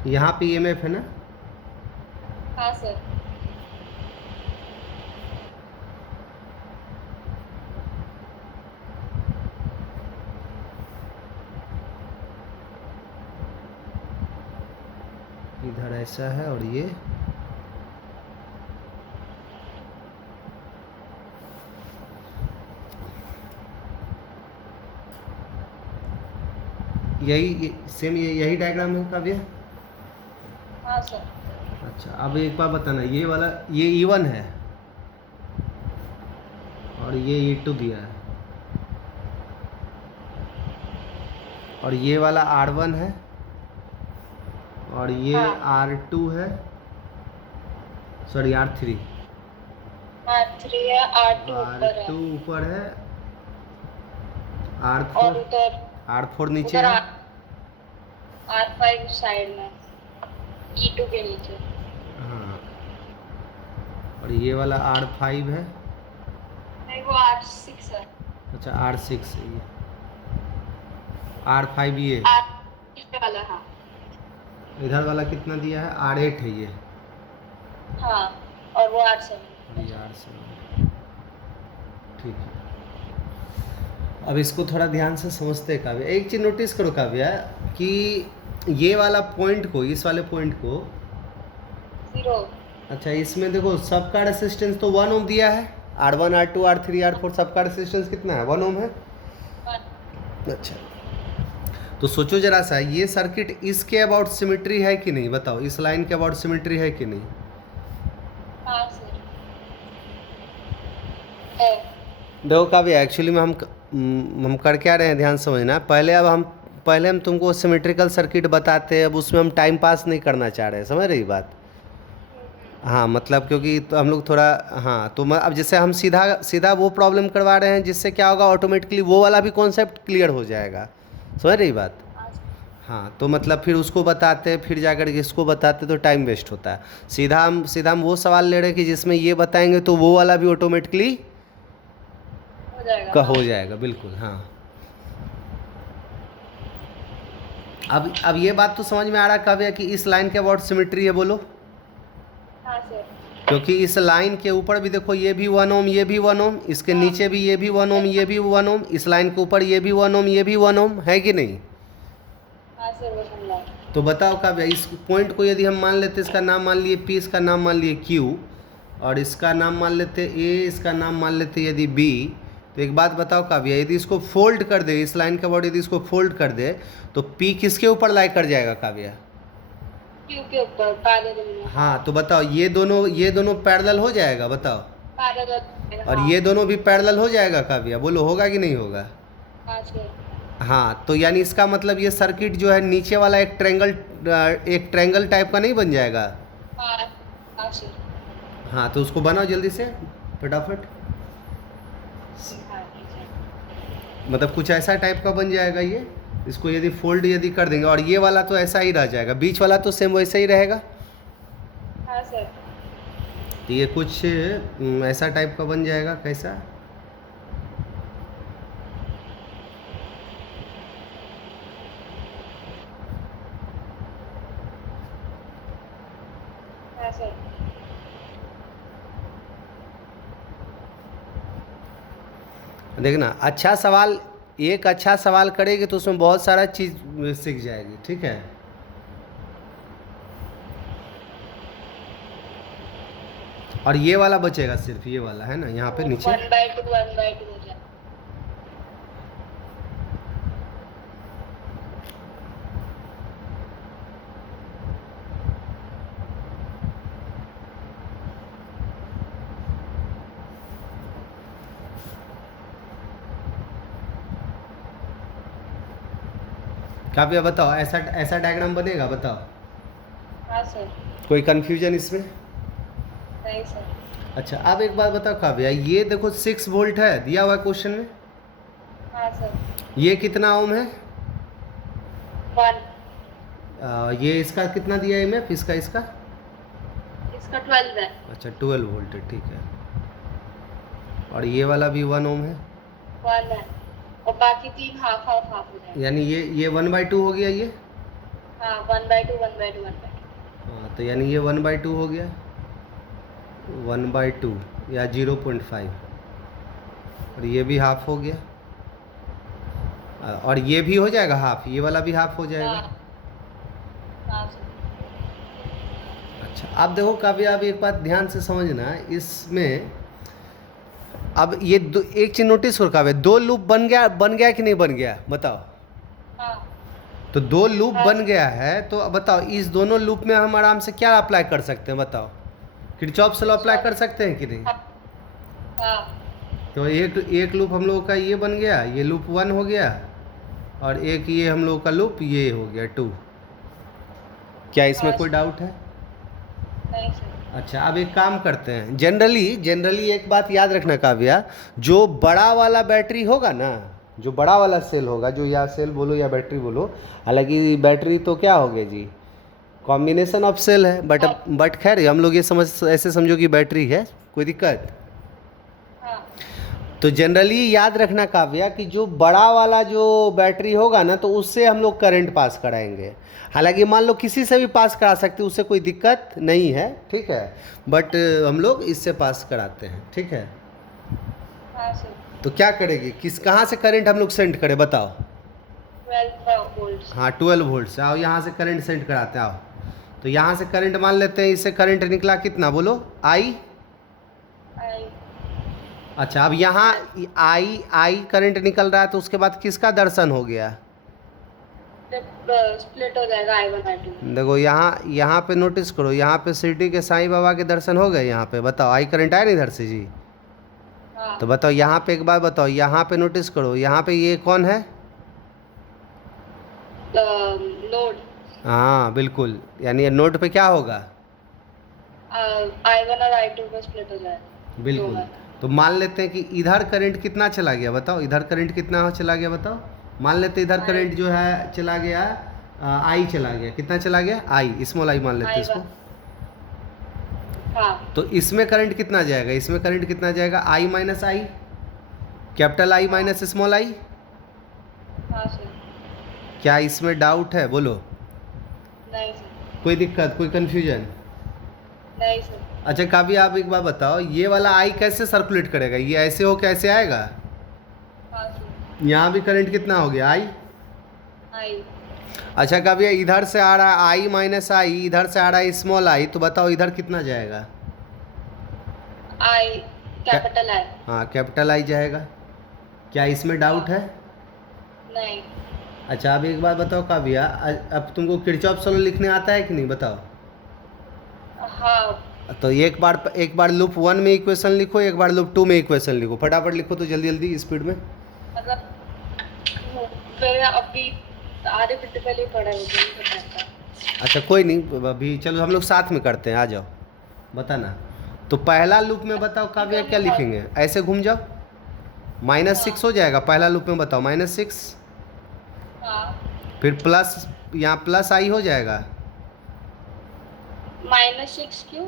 यहाँ पे EMF है ना? हाँ सर। इधर ऐसा है और ये यही सेम यही डायग्राम है काव्या? हाँ सर। अच्छा अब एक बार बताना, ये वाला ये E1 है और ये E2 दिया है, और ये वाला R1 है और ये हाँ। R2 है, सॉरी R3। R3 है, R2 ऊपर है R2 ऊपर है, और R4 उधर R4 नीचे उधर है। R5 साइड में, E2 के नीचे। हाँ और ये वाला R5 है। नहीं, वो R6 है। अच्छा R6 है ये, R5 ये, R6 वाला। हाँ इधर वाला कितना दिया है? R8 है ये, हाँ, और वो R7। और ये R7। ठीक है, अब इसको थोड़ा ध्यान से समझते हैं काव्या। एक चीज़ नोटिस करो काव्या कि ये वाला पॉइंट को, इस वाले पॉइंट को 0। अच्छा इसमें देखो सबका रेसिस्टेंस तो 1 ओम दिया है। R1 R2 R3 R4 सबका रेसिस्टेंस कितना है? 1 ओम है। अच्छा तो सोचो जरा सा, ये सर्किट इसके अबाउट सिमेट्री है कि नहीं? बताओ, इस लाइन के अबाउट सिमेट्री है कि नहीं? हाँ सर है। देखो काव्या, एक्चुअली में हम कर क्या रहे हैं, ध्यान समझना। पहले हम तुमको सिमेट्रिकल सर्किट बताते हैं, अब उसमें हम टाइम पास नहीं करना चाह रहे हैं, समझ रही बात? हाँ मतलब क्योंकि तो हम लोग थोड़ा, हाँ तो अब जैसे हम सीधा सीधा वो प्रॉब्लम करवा रहे हैं, जिससे क्या होगा, ऑटोमेटिकली वो वाला भी कॉन्सेप्ट क्लियर हो जाएगा, समझ रही बात? हाँ तो मतलब फिर उसको बताते, फिर जाकर के इसको बताते तो टाइम वेस्ट होता है। सीधा हम वो सवाल ले रहे हैं कि जिसमें ये बताएंगे तो वो वाला भी ऑटोमेटिकली हो जाएगा। बिल्कुल हाँ। अब ये बात तो समझ में आ रहा काव्या कि इस लाइन के अबाउट सिमेट्री है, बोलो। हाँ सर। क्योंकि इस लाइन के ऊपर भी देखो, ये भी 1 ओम, ये भी 1 ओम, इसके नीचे भी ये भी 1 ओम, ये भी 1 ओम, इस लाइन के ऊपर ये भी 1 ओम, ये भी 1 ओम, है कि नहीं? हाँ सर, वो समझा। तो बताओ काव्या, इस पॉइंट को यदि हम मान लेते, इसका नाम मान लिए P, इसका नाम मान लिए Q, और इसका नाम मान लेते A, इसका नाम मान लेते यदि B, तो एक बात बताओ काव्या, यदि इसको फोल्ड कर दे, इस लाइन के अबाउट यदि इसको फोल्ड कर दे, तो P किसके ऊपर लाई कर जाएगा काव्या? Q के ऊपर पैरेलल में। हाँ तो बताओ, ये दोनों पैरेलल हो जाएगा, बताओ। पैरेलल। और ये दोनों भी पैरेलल हो जाएगा काव्या, बोलो होगा कि नहीं होगा? हाँ सर। हाँ तो यानी इसका मतलब ये सर्किट जो है नीचे वाला एक ट्रायंगल टाइप का नहीं बन जाएगा? हाँ हाँ सर। हाँ तो उसको बनाओ जल्दी से फटाफट, मतलब कुछ ऐसा टाइप का बन जाएगा ये। इसको यदि फोल्ड यदि कर देंगे, और ये वाला तो ऐसा ही रह जाएगा, बीच वाला तो सेम वैसा ही रहेगा। हाँ सर। तो ये कुछ ऐसा टाइप का बन जाएगा, कैसा? हाँ सर। देखना, अच्छा सवाल, एक अच्छा सवाल करेगी तो उसमें बहुत सारा चीज़ सीख जाएगी, ठीक है। और ये वाला बचेगा, सिर्फ ये वाला है ना यहाँ पे नीचे। 1/2 हो जाए। काव्या बताओ, ऐसा ऐसा डायग्राम बनेगा, बताओ। हाँ सर। कोई कन्फ्यूजन इसमें? नहीं सर। अच्छा, अब एक बात बताओ काव्या, ये देखो 6 वोल्ट है दिया हुआ क्वेश्चन में। हाँ सर। ये कितना ओम है? 1। ये इसका कितना दिया है एमएफ इसका? इसका 12 है। अच्छा 12 वोल्ट है, ठीक है। और ये वाला भी 1 ओम है। 1 है और बाकी 3 हाफ हो जाए। यानी ये 1/2 हो गया ये। हाँ 1/2 हाँ, तो यानी ये 1/2 हो गया, 1/2 या 0.5। और ये भी हाफ हो गया, और ये भी हो जाएगा हाफ, ये वाला भी हाफ हो जाएगा। हाँ सर। अच्छा, अब देखो काव्या, अब एक बात ध्यान से समझना इसमें। अब ये एक चीज नोटिस करो काव्या, 2 लूप बन गया कि नहीं बन गया, बताओ। हाँ। तो 2 लूप हाँ। बन गया है, तो अब बताओ इस दोनों लूप में हम आराम से क्या अप्लाई कर सकते हैं, बताओ। किरचॉफ लॉ अप्लाई कर सकते हैं कि नहीं? हाँ। तो एक लूप हम लोगों का ये बन गया, ये लूप 1 हो गया, और एक ये हम लोगों का लूप ये हो गया 2। क्या इसमें कोई डाउट है? नहीं सर। अच्छा, अब एक काम करते हैं, जनरली एक बात याद रखना काव्या, जो बड़ा वाला बैटरी होगा ना, जो बड़ा वाला सेल होगा, जो या सेल बोलो या बैटरी बोलो, हालांकि बैटरी तो क्या हो गया जी, कॉम्बिनेशन ऑफ सेल है, बट खैर हम लोग ये ऐसे समझो कि बैटरी है, कोई दिक्कत? हाँ। तो जनरली याद रखना काव्या कि जो बड़ा वाला जो बैटरी होगा ना, तो उससे हम लोग करंट पास कराएंगे। हालांकि मान लो किसी से भी पास करा सकते, उससे कोई दिक्कत नहीं है, ठीक है, बट हम लोग इससे पास कराते हैं, ठीक है। हाँ सर। तो क्या करेगी, कहाँ से करंट हम लोग सेंड करें, बताओ। 12 वोल्ट। हाँ 12 वोल्ट से, आओ यहाँ से करंट सेंड कराते हैं, आओ। तो यहाँ से करंट मान लेते हैं, इससे करंट निकला कितना, बोलो, आई। अच्छा, अब यहाँ आई करंट निकल रहा है, तो उसके बाद किसका दर्शन हो गया? स्प्लिट हो जाएगा I1 I2। देखो यहाँ पे नोटिस करो, यहाँ पे शिरडी के साईं बाबा के दर्शन हो गए, यहाँ पे बताओ आई करंट आया नहीं इधर से जी। हाँ। तो बताओ यहाँ पे एक बार बताओ, यहाँ पे नोटिस करो, यहाँ पे ये कौन है? नोड। हाँ बिल्कुल, यानी नोड पे क्या होगा? I1 और I2 को स्प्लिट हो जाएगा। बिल्कुल। तो मान लेते हैं कि इधर करंट कितना चला गया, बताओ, इधर करंट कितना चला गया, बताओ। मान लेते हैं इधर करंट जो है चला गया, आई चला गया, कितना चला गया, आई, स्मॉल आई मान लेते हैं इसको। हाँ। तो इसमें करंट कितना जाएगा, इसमें करंट कितना जाएगा, I minus I, capital I minus small I. हाँ सर। क्या इसमें डाउट है, बोलो। नहीं सर। कोई दिक्कत, कोई कंफ्यूजन? नहीं सर। अच्छा काव्या, आप एक बार बताओ, ये वाला आई कैसे सर्कुलेट करेगा, ये ऐसे हो कैसे आएगा? हाँ सर। यहाँ भी करंट कितना हो गया, आई। अच्छा काव्या, इधर से आ रहा है आई माइनस आई, इधर से आ रहा है स्मॉल आई, तो बताओ इधर कितना जाएगा? आई, कैपिटल आई। हाँ कैपिटल आई जाएगा। क्या इसमें डाउट है? नहीं। अच्छा, अब एक बात बताओ काव्या, अब तुमको किरचॉफ लॉ लिखने आता है कि नहीं, बताओ। हाँ। तो एक बार लूप 1 में इक्वेशन लिखो, एक बार लूप 2 में इक्वेशन लिखो, फटाफट लिखो तो, जल्दी जल्दी स्पीड में। मतलब मेरा अभी आधे घंटे पहले पढ़ा है। अच्छा कोई नहीं, अभी चलो हम लोग साथ में करते हैं, आ जाओ बताना। तो पहला लूप में बताओ काव्या क्या लिखेंगे, ऐसे घूम जाओ, -6 हो जाएगा पहला लूप में, बताओ -6। फिर प्लस, यहाँ प्लस आई हो जाएगा। -6 क्यों?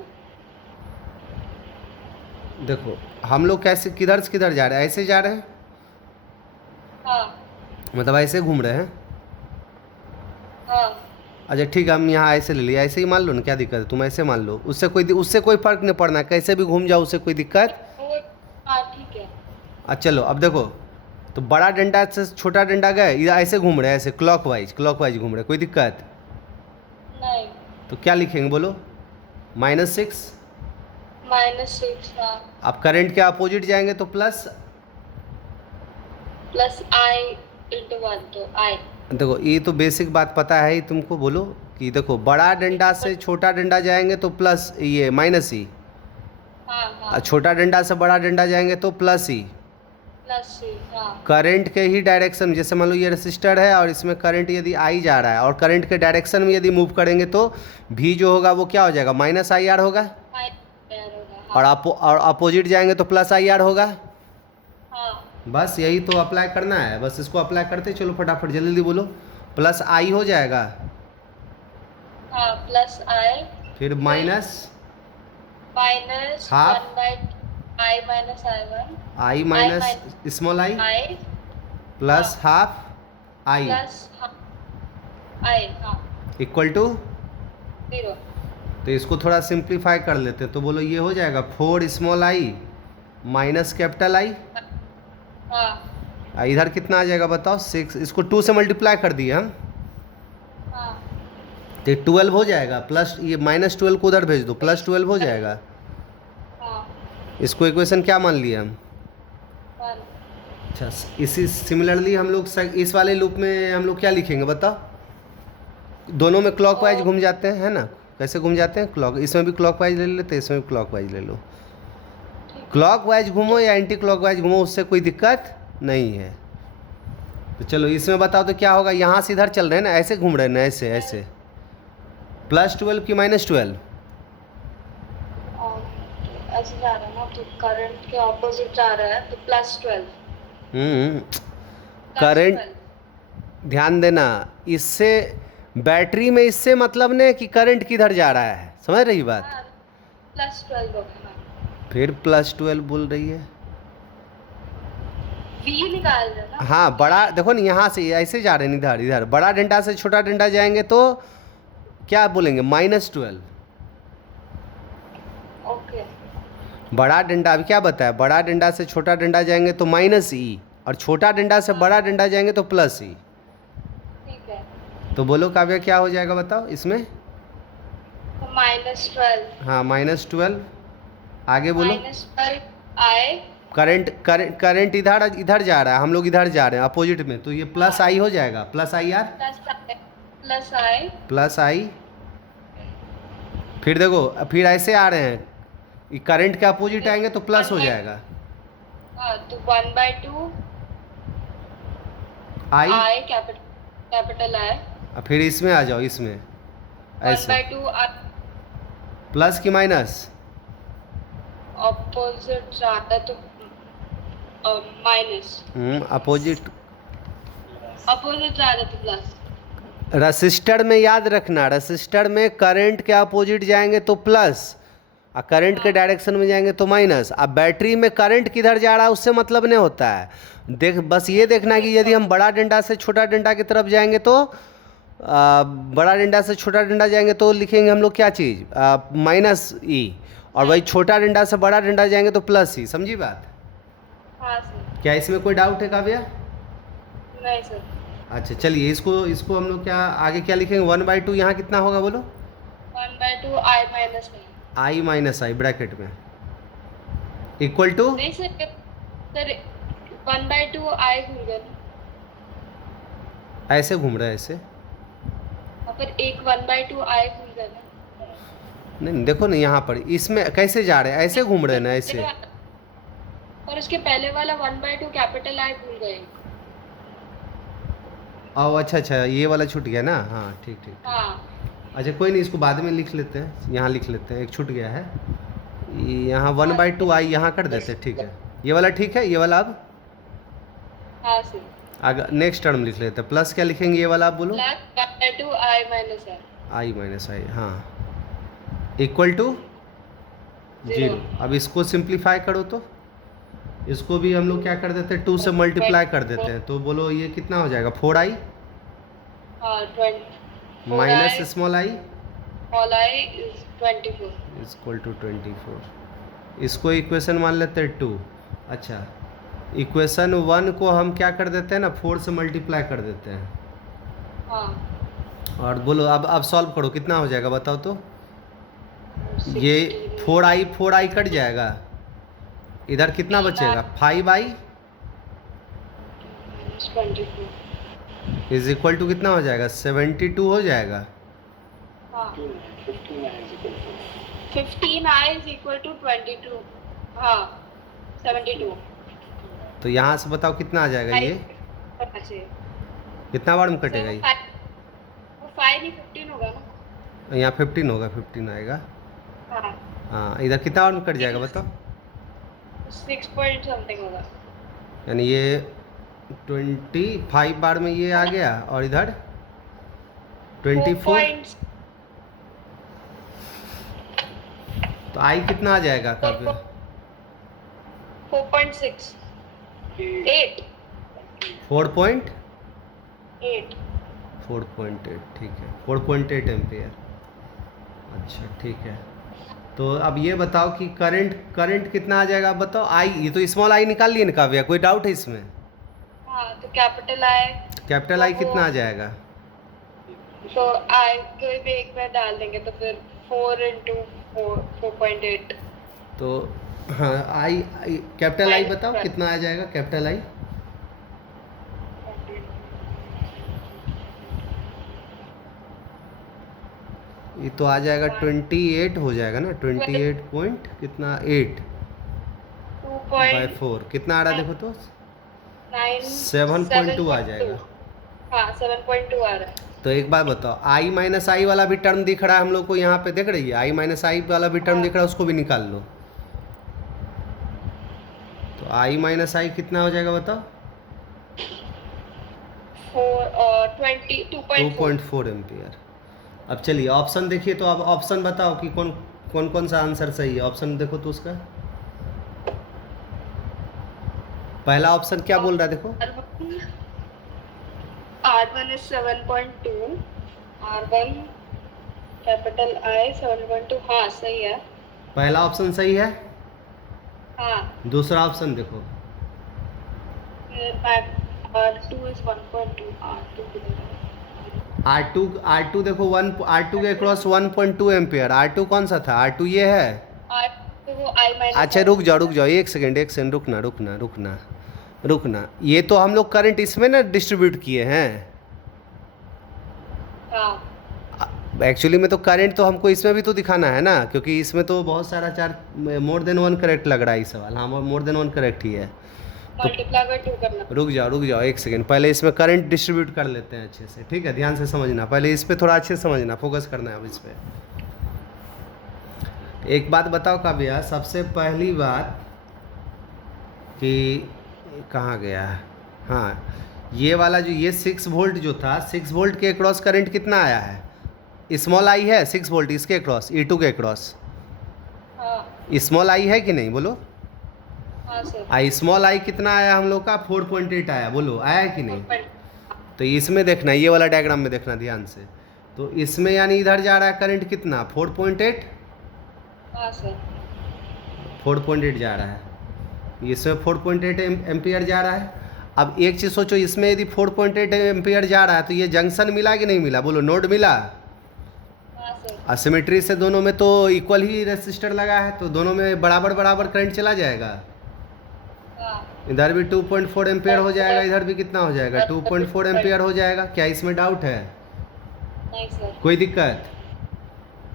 देखो हम लोग कैसे, किधर से किधर जा रहे हैं, ऐसे जा रहे हैं। हाँ। मतलब ऐसे घूम रहे हैं। हाँ। अच्छा ठीक है, हम यहाँ ऐसे ले लिए, ऐसे ही मान लो ना, क्या दिक्कत है, तुम ऐसे मान लो, उससे कोई फर्क नहीं पड़ना, कैसे भी घूम जाओ उससे कोई दिक्कत। वो हाँ ठीक है। अच्छा चलो अब देखो, तो बड़ा डंडा से छोटा डंडा गए, ये ऐसे घूम रहे हैं, ऐसे क्लॉकवाइज घूम रहे हैं, कोई दिक्कत। नहीं। तो क्या लिखेंगे बोलो, -6। -6 हाँ। आप करंट के अपोजिट जाएंगे तो प्लस। प्लस आई इंटू 1 तो आई। देखो ये तो बेसिक बात पता है ही तुमको, बोलो कि देखो बड़ा डंडा से छोटा डंडा जाएंगे तो प्लस, ये -E। हाँ और हाँ। छोटा डंडा से बड़ा डंडा जाएंगे तो +E। प्लस सी हाँ। करंट के ही डायरेक्शन, जैसे मान लो ये रेसिस्टर है और इसमें करंट यदि आई जा रहा है और करंट के डायरेक्शन में यदि मूव करेंगे तो भी जो होगा वो क्या हो जाएगा, -IR होगा। आई तैयार होगा और हाँ। और अपोजिट जाएंगे तो +IR होगा। हाँ। बस यही तो अप्लाई करना है, बस इसको अप्लाई करते चलो फटाफट, जल्दी जल्दी बोलो। +I हो जाएगा, हाँ प्लस आई। फिर minus minus half 1 by I minus I 1 I minus small i I plus half I plus I हाँ इक्वल टू। 0। तो इसको थोड़ा सिंप्लीफाई कर लेते हैं, तो बोलो ये हो जाएगा 4 small i minus capital I। हाँ। इधर कितना आ जाएगा बताओ, 6, इसको 2 से मल्टीप्लाई कर दिए हम, हाँ। तो 12 हो जाएगा, प्लस ये -12 को उधर भेज दो, +12 हो जाएगा। हाँ। इसको इक्वेशन क्या मान लिए हम। 1। अच्छा, इसी सिमिलरली हम लोग इस वाले लूप में हम लोग क्या लिखेंगे बताओ, दोनों में क्लॉकवाइज घूम जाते हैं, है ना, कैसे घूम जाते हैं क्लॉक, इसमें भी क्लॉकवाइज ले लेते, इसमें भी क्लॉकवाइज ले लो। क्लॉकवाइज घूमो या एंटी क्लॉकवाइज घूमो, उससे कोई दिक्कत नहीं है। तो चलो इसमें बताओ तो क्या होगा, यहाँ से इधर चल रहे हैं ना, ऐसे घूम रहे हैं ना, ऐसे ऐसे, +12 कि -12। ऐसे जा रहा है ना, तो करंट के ऑपोजिट जा रहा है तो +12। करंट, ध्यान देना, इससे बैटरी में इससे मतलब नहीं कि करंट किधर जा रहा है, समझ रही बात। +12 होगा। फिर +12 बोल रही है। V निकाल रहे ना। हाँ बड़ा देखो ना, यहाँ से ऐसे जा रहे हैं, इधर इधर बड़ा डंडा से छोटा डंडा जाएंगे तो क्या बोलेंगे, -12। ओके। बड़ा डंडा अभी क्या बताया, बड़ा डंडा से छोटा डंडा जाएंगे तो -E, और छोटा डंडा से बड़ा डंडा जाएंगे तो +E। ठीक है। तो बोलो काव्या क्या हो जाएगा बताओ इसमें। तो -12। हाँ -12, आगे बोलो। -12 आई। करंट इधर इधर जा रहा है, हम लोग इधर जा रहे हैं अपोजिट में, तो ये +I हो जाएगा, +IR प्लस आई। फिर देखो, फिर ऐसे आ रहे हैं, करंट के अपोजिट आएंगे तो प्लस हो जाएगा, हाँ तो 1/2 I। आई कैपिटल आई। फिर इसमें आ जाओ, इसमें ऐसे 1/2 प्लस की माइनस, ऑपोजिट जाता तो माइनस। अपोजिट। अपोजिट जाता तो प्लस। रसिस्टर में याद रखना, रसिस्टर में करंट के अपोजिट जाएंगे तो प्लस, और करंट के डायरेक्शन में जाएंगे तो माइनस। अब बैटरी में करंट किधर जा रहा है उससे मतलब नहीं होता है, देख बस ये देखना कि यदि हम बड़ा डंडा से छोटा डंडा की तरफ जाएंगे तो बड़ा डंडा से छोटा डंडा जाएंगे तो लिखेंगे हम लोग क्या चीज़, -E, और वही छोटा डंडा से बड़ा डंडा जाएंगे तो +E। समझी बात। हाँ सर। क्या इसमें कोई डाउट है काव्या। नहीं सर। अच्छा चलिए, इसको हम लोग क्या आगे क्या लिखेंगे, 1/2 यहाँ कितना होगा बोलो, 1/2 आई माइनस नहीं। I ब्रैकेट में इक्वल टू, नहीं सर, 1/2 आई घूम गया ना, ऐसे घूम रहा है ऐसे। और फिर एक 1/2 आई घूम गया ना। नहीं देखो ना यहाँ पर, इसमें कैसे जा रहे हैं, ऐसे घूम रहे हैं ना ऐसे। और उसके पहले वाला 1/2 कैपिटल आई भूल गए। अच्छा ये वाला छूट गया ना, हाँ ठीक ठीक। हाँ। अच्छा कोई नहीं, इसको बाद में लिख लेते हैं, यहाँ लिख लेते हैं, एक छूट गया है, यहाँ 1/2 I यहाँ कर देते हैं, ठीक है, ये वाला ठीक है, ये वाला अब हाँ सर। आगे नेक्स्ट टर्म लिख लेते हैं, प्लस क्या लिखेंगे ये वाला आप बोलो, plus 1/2 I minus I. I, हाँ, इक्वल टू 0। अब इसको सिंप्लीफाई करो तो इसको भी हम लोग क्या कर देते हैं, 2 से मल्टीप्लाई कर देते हैं, तो बोलो ये कितना हो जाएगा, 4I। हाँ minus small I small I is 24. Is equal to 24। इसको इक्वेशन मान लेते हैं 2। अच्छा, इक्वेशन 1 को हम क्या कर देते हैं ना, 4 से मल्टीप्लाई कर देते हैं। हाँ, और बोलो अब सॉल्व करो, कितना हो जाएगा बताओ तो। ये 4i कट जाएगा, इधर कितना बचेगा 5i 24. इज इक्वल टू कितना हो जाएगा 72 हो जाएगा। हाँ, 15i is equal to 22. हाँ, 72. तो यहाँ से बताओ कितना आ जाएगा ये, कितना बार में कटेगा ये। 5 नहीं 15 होगा ना। यहाँ 15 होगा, 15 आएगा। हाँ, हाँ, इधर कितना बार में कट जाएगा बताओ। 6 point something होगा। यानी ये 25 बार में ये आ गया, और इधर 24। तो आई कितना आ जाएगा काफी। 4.6 8 4.8 8 4.8 ठीक है, 4.8 एम्पियर। अच्छा ठीक है, तो अब ये बताओ कि करंट कितना आ जाएगा, आप बताओ। आई, ये तो स्मॉल आई निकाल लिए ना काव्या, कोई डाउट है इसमें। हाँ, तो कैपिटल आई कितना आ जाएगा। तो आई कोई भी एक बार डाल देंगे तो फिर 4 into 4.8। तो हाँ, आई कैपिटल आई बताओ कितना आ जाएगा कैपिटल आई। ये तो आ जाएगा 28 हो जाएगा ना, 28 पॉइंट कितना 8 बाई 4 कितना आ रहा है देखो तो 7.2 आ जाएगा। हाँ, 7.2 आ रहा है। तो एक बात बताओ, आई माइनस आई वाला भी टर्म दिख रहा है हम लोग को यहाँ पे, देख रही है आई माइनस आई वाला भी टर्म दिख रहा है, उसको भी निकाल लो। तो आई माइनस आई कितना हो जाएगा बताओ। 2.4 एम्पियर। अब चलिए ऑप्शन देखिए, तो अब ऑप्शन बताओ कि कौन सा आंसर सही है। ऑप्शन देखो तो उसका पहला ऑप्शन क्या बोल रहा है देखो। R1 is 7.2, R1 capital I 7.2। हाँ, सही है। पहला ऑप्शन सही है। हाँ, दूसरा ऑप्शन देखो। R2 is 1.2, R2 देखो R2 के क्रॉस 1.2 एम्पियर। R2 कौन सा था, R2 ये है। अच्छा रुक जाओ 1 सेकंड रुकना। ये तो हम लोग करंट इसमें ना डिस्ट्रीब्यूट किए हैं। एक्चुअली में तो करंट तो हमको इसमें भी तो दिखाना है ना, क्योंकि इसमें तो बहुत सारा मोर देन 1 करेक्ट लग रहा है ये सवाल। हाँ, मोर देन 1 करेक्ट ही है। तो मल्टीप्लाई बाय 2 करना। रुक जाओ 1 सेकंड, पहले इसमें करंट डिस्ट्रीब्यूट कर लेते हैं अच्छे से, ठीक है। ध्यान से समझना, पहले इस पे थोड़ा अच्छे से समझना, फोकस करना है अब इस पे। एक बात बताओ काव्या, सबसे पहली बात कि कहाँ गया है। हाँ, ये वाला जो ये 6 वोल्ट जो था, 6 वोल्ट के अक्रॉस करंट कितना आया है, स्मॉल आई है 6 वोल्ट इसके अक्रॉस, E2 के अक्रॉस स्मॉल आई है कि नहीं बोलो। आई स्मॉल आई कितना आया हम लोग का 4.8 आया, बोलो आया है कि नहीं। तो इसमें देखना, ये वाला डायग्राम में देखना ध्यान से। तो इसमें यानी इधर जा रहा है करंट कितना 4.8 4.8 जा रहा है, इसमें 4.8 एम्पियर जा रहा है। अब एक चीज़ सोचो, इसमें यदि 4.8 एम्पियर जा रहा है तो ये जंक्शन मिला कि नहीं मिला, बोलो नोड मिला। असिमेट्री से दोनों में तो इक्वल ही रेसिस्टर लगा है, तो दोनों में बराबर करंट चला जाएगा। इधर भी 2.4 एम्पियर हो जाएगा, इधर भी कितना हो जाएगा 2.4 एम्पियर हो जाएगा। क्या इसमें डाउट है, नहीं सर, कोई दिक्कत।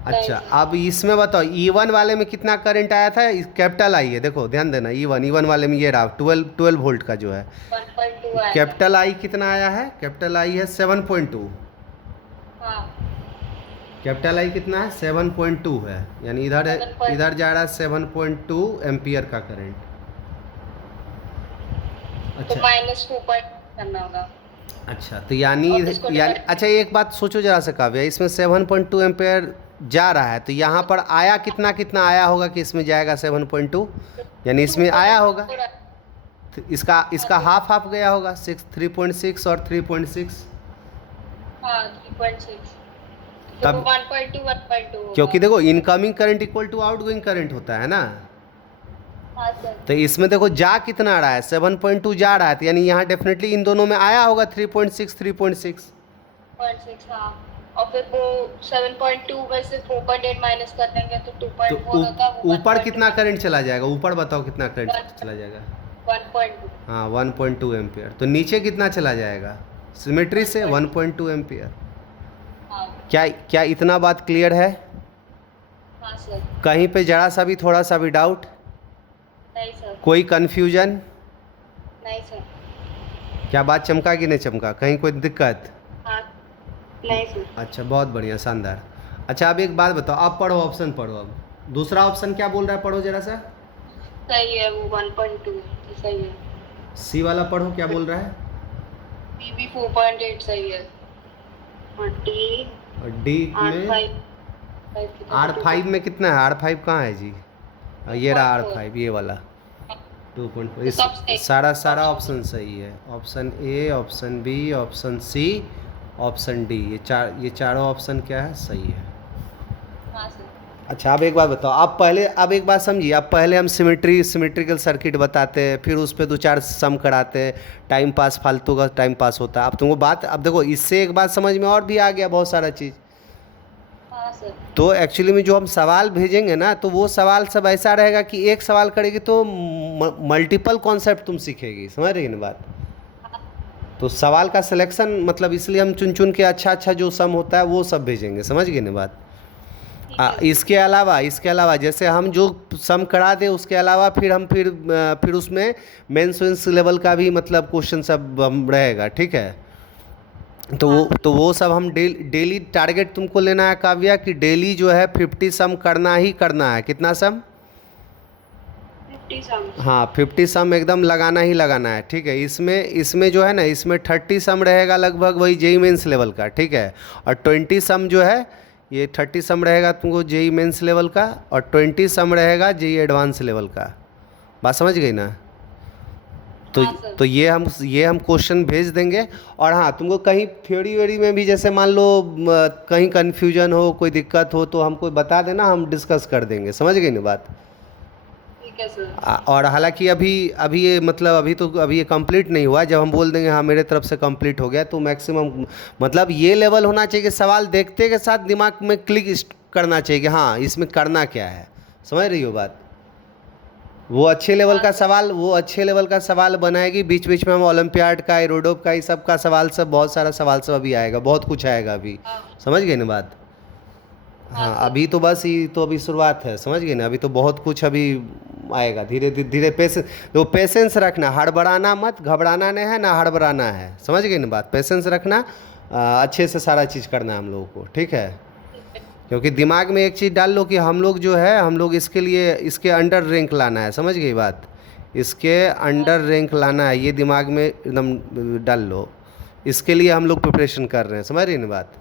अच्छा, अब इसमें बताओ E1 वाले में कितना करंट आया था, कैपिटल आई है, देखो ध्यान देना। E1 वाले में ये रहा 12 वोल्ट का जो है। 1.2 आया। कैपिटल आई कितना आया है, कैपिटल आई है 7.2। कैपिटल आई कितना है 7.2 है, यानी इधर जा रहा है 7.2 एम्पियर का करंट। अच्छा, तो -2 करना होगा। अच्छा, तो यानी अच्छा एक बात सोचो जरा से काव्या, इसमें 7.2 एम्पियर जा रहा है, तो यहाँ पर आया कितना आया होगा कि इसमें जाएगा 7.2, यानी इसमें आया होगा। तो इसका हाफ गया होगा 3.6 और 3.6। हाँ, 3.6। तो तब 1.2 1.2 क्योंकि देखो incoming current equal to outgoing current होता है ना, हाँ सर। तो इसमें देखो जा कितना आ रहा है 7.2 जा रहा है, तो यानी यहाँ डेफिनेटली इन दोनों में आया होगा 3.6 3.6। 0.6 हाँ। और फिर वो 7.2 में से 4.8 माइनस कर देंगे तो 2.4 तो होता है, वो ऊपर 1.2 कितना करंट चला जाएगा, ऊपर बताओ कितना करंट चला जाएगा। 1.2 हाँ 1.2 एम्पियर। तो नीचे कितना चला जाएगा सिमेट्री से 1.2 एम्पियर। हाँ क्या इतना बात क्लियर है? हाँ सर। कहीं पे जरा सा भी थोड़ा सा भी डाउट, नहीं सर। कोई कन्फ्यूजन? नहीं सर। क्या बात चमका कि नहीं चमका, कहीं कोई दिक्कत? हाँ नहीं सर। अच्छा बहुत बढ़िया, शानदार। अच्छा अब एक बात बताओ, अब पढ़ो, ऑप्शन पढ़ो। अब दूसरा ऑप्शन क्या बोल रहा है, पढ़ो जरा सा। सही है, वो 1.2 तो सही है। सी वाला पढ़ो क्या बोल रहा है। बी भी 4.8 सही है। और डी और डी में R5 में कितना है, R5 कहाँ है जी? ये रहा 2.4 R5, ये वाला 2.4। तो सब सही। सारा ऑप्शन सही है। Option A, option B, option C, option D, ये चारों ऑप्शन क्या है, सही है। हाँ सर। अच्छा अब एक बात बताओ, अब एक बात समझिए। अब पहले हम सिमेट्रिकल सर्किट बताते हैं, फिर उस पर 2 4 सम कराते हैं, टाइम पास, फालतू का टाइम पास होता है। अब तुमको बात, अब देखो इससे एक बात समझ में और भी आ गया बहुत सारा चीज़। हाँ सर। तो एक्चुअली में जो हम सवाल भेजेंगे ना, तो वो सवाल सब ऐसा रहेगा कि एक सवाल करेगी तो मल्टीपल कॉन्सेप्ट तुम सीखेगी, समझ रही है ना बात। तो सवाल का सिलेक्शन मतलब इसलिए हम चुन चुन के अच्छा जो सम होता है वो सब भेजेंगे, समझ गए ना बात। इसके अलावा जैसे हम जो सम करा दे, उसके अलावा फिर उसमें मेंस लेवल का भी मतलब क्वेश्चन सब रहेगा, ठीक है। तो वो सब हम डेली टारगेट तुमको लेना है काव्या, कि डेली जो है 50 सम करना ही करना है। कितना सम? 50 सम। हाँ 50 सम एकदम लगाना ही लगाना है, ठीक है। इसमें जो है ना, इसमें 30 सम रहेगा लगभग वही जेई मेंस लेवल का, ठीक है। और 20 सम जो है, ये 30 सम रहेगा तुमको जेई मेंस लेवल का, और 20 सम रहेगा जेई एडवांस लेवल का। बात समझ गई ना। तो ये हम क्वेश्चन भेज देंगे। और हाँ, तुमको कहीं थ्योरी वेरी में भी जैसे मान लो कहीं कन्फ्यूजन हो, कोई दिक्कत हो, तो हमको बता देना, हम डिस्कस कर देंगे, समझ गई ना बात। ठीक है सर। और हालांकि अभी ये मतलब अभी ये कंप्लीट नहीं हुआ। जब हम बोल देंगे हाँ मेरे तरफ से कंप्लीट हो गया, तो मैक्सिमम मतलब ये लेवल होना चाहिए कि सवाल देखते के साथ दिमाग में क्लिक करना चाहिए कि हाँ इसमें करना क्या है, समझ रही हो बात। वो अच्छे लेवल का सवाल बनाएगी। बीच बीच में हम ओलंपियाड का, एरोडोप का, ये सब का सवाल सब, बहुत सारा सवाल सब अभी आएगा, बहुत कुछ आएगा अभी, समझ गए ना बात। हाँ अभी तो बस ये तो अभी शुरुआत है, समझ गए ना। अभी तो बहुत कुछ अभी आएगा, धीरे धीरे पेशेंस रखना, हड़बड़ाना मत, घबराना नहीं है ना हड़बड़ाना है, समझ गए ना बात। पेशेंस रखना, अच्छे से सारा चीज़ करना है हम लोगों को, ठीक है। क्योंकि दिमाग में एक चीज़ डाल लो कि हम लोग इसके लिए इसके अंडर रैंक लाना है, समझ गई बात। इसके अंडर रैंक लाना है, ये दिमाग में एकदम डाल लो। इसके लिए हम लोग प्रिपरेशन कर रहे हैं, समझ रही ना बात।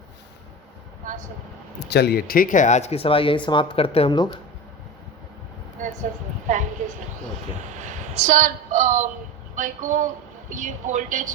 चलिए ठीक है, आज की सवाल यहीं समाप्त करते हैं हम लोग। Thank you sir. Okay sir मेरे को ये वोल्टेज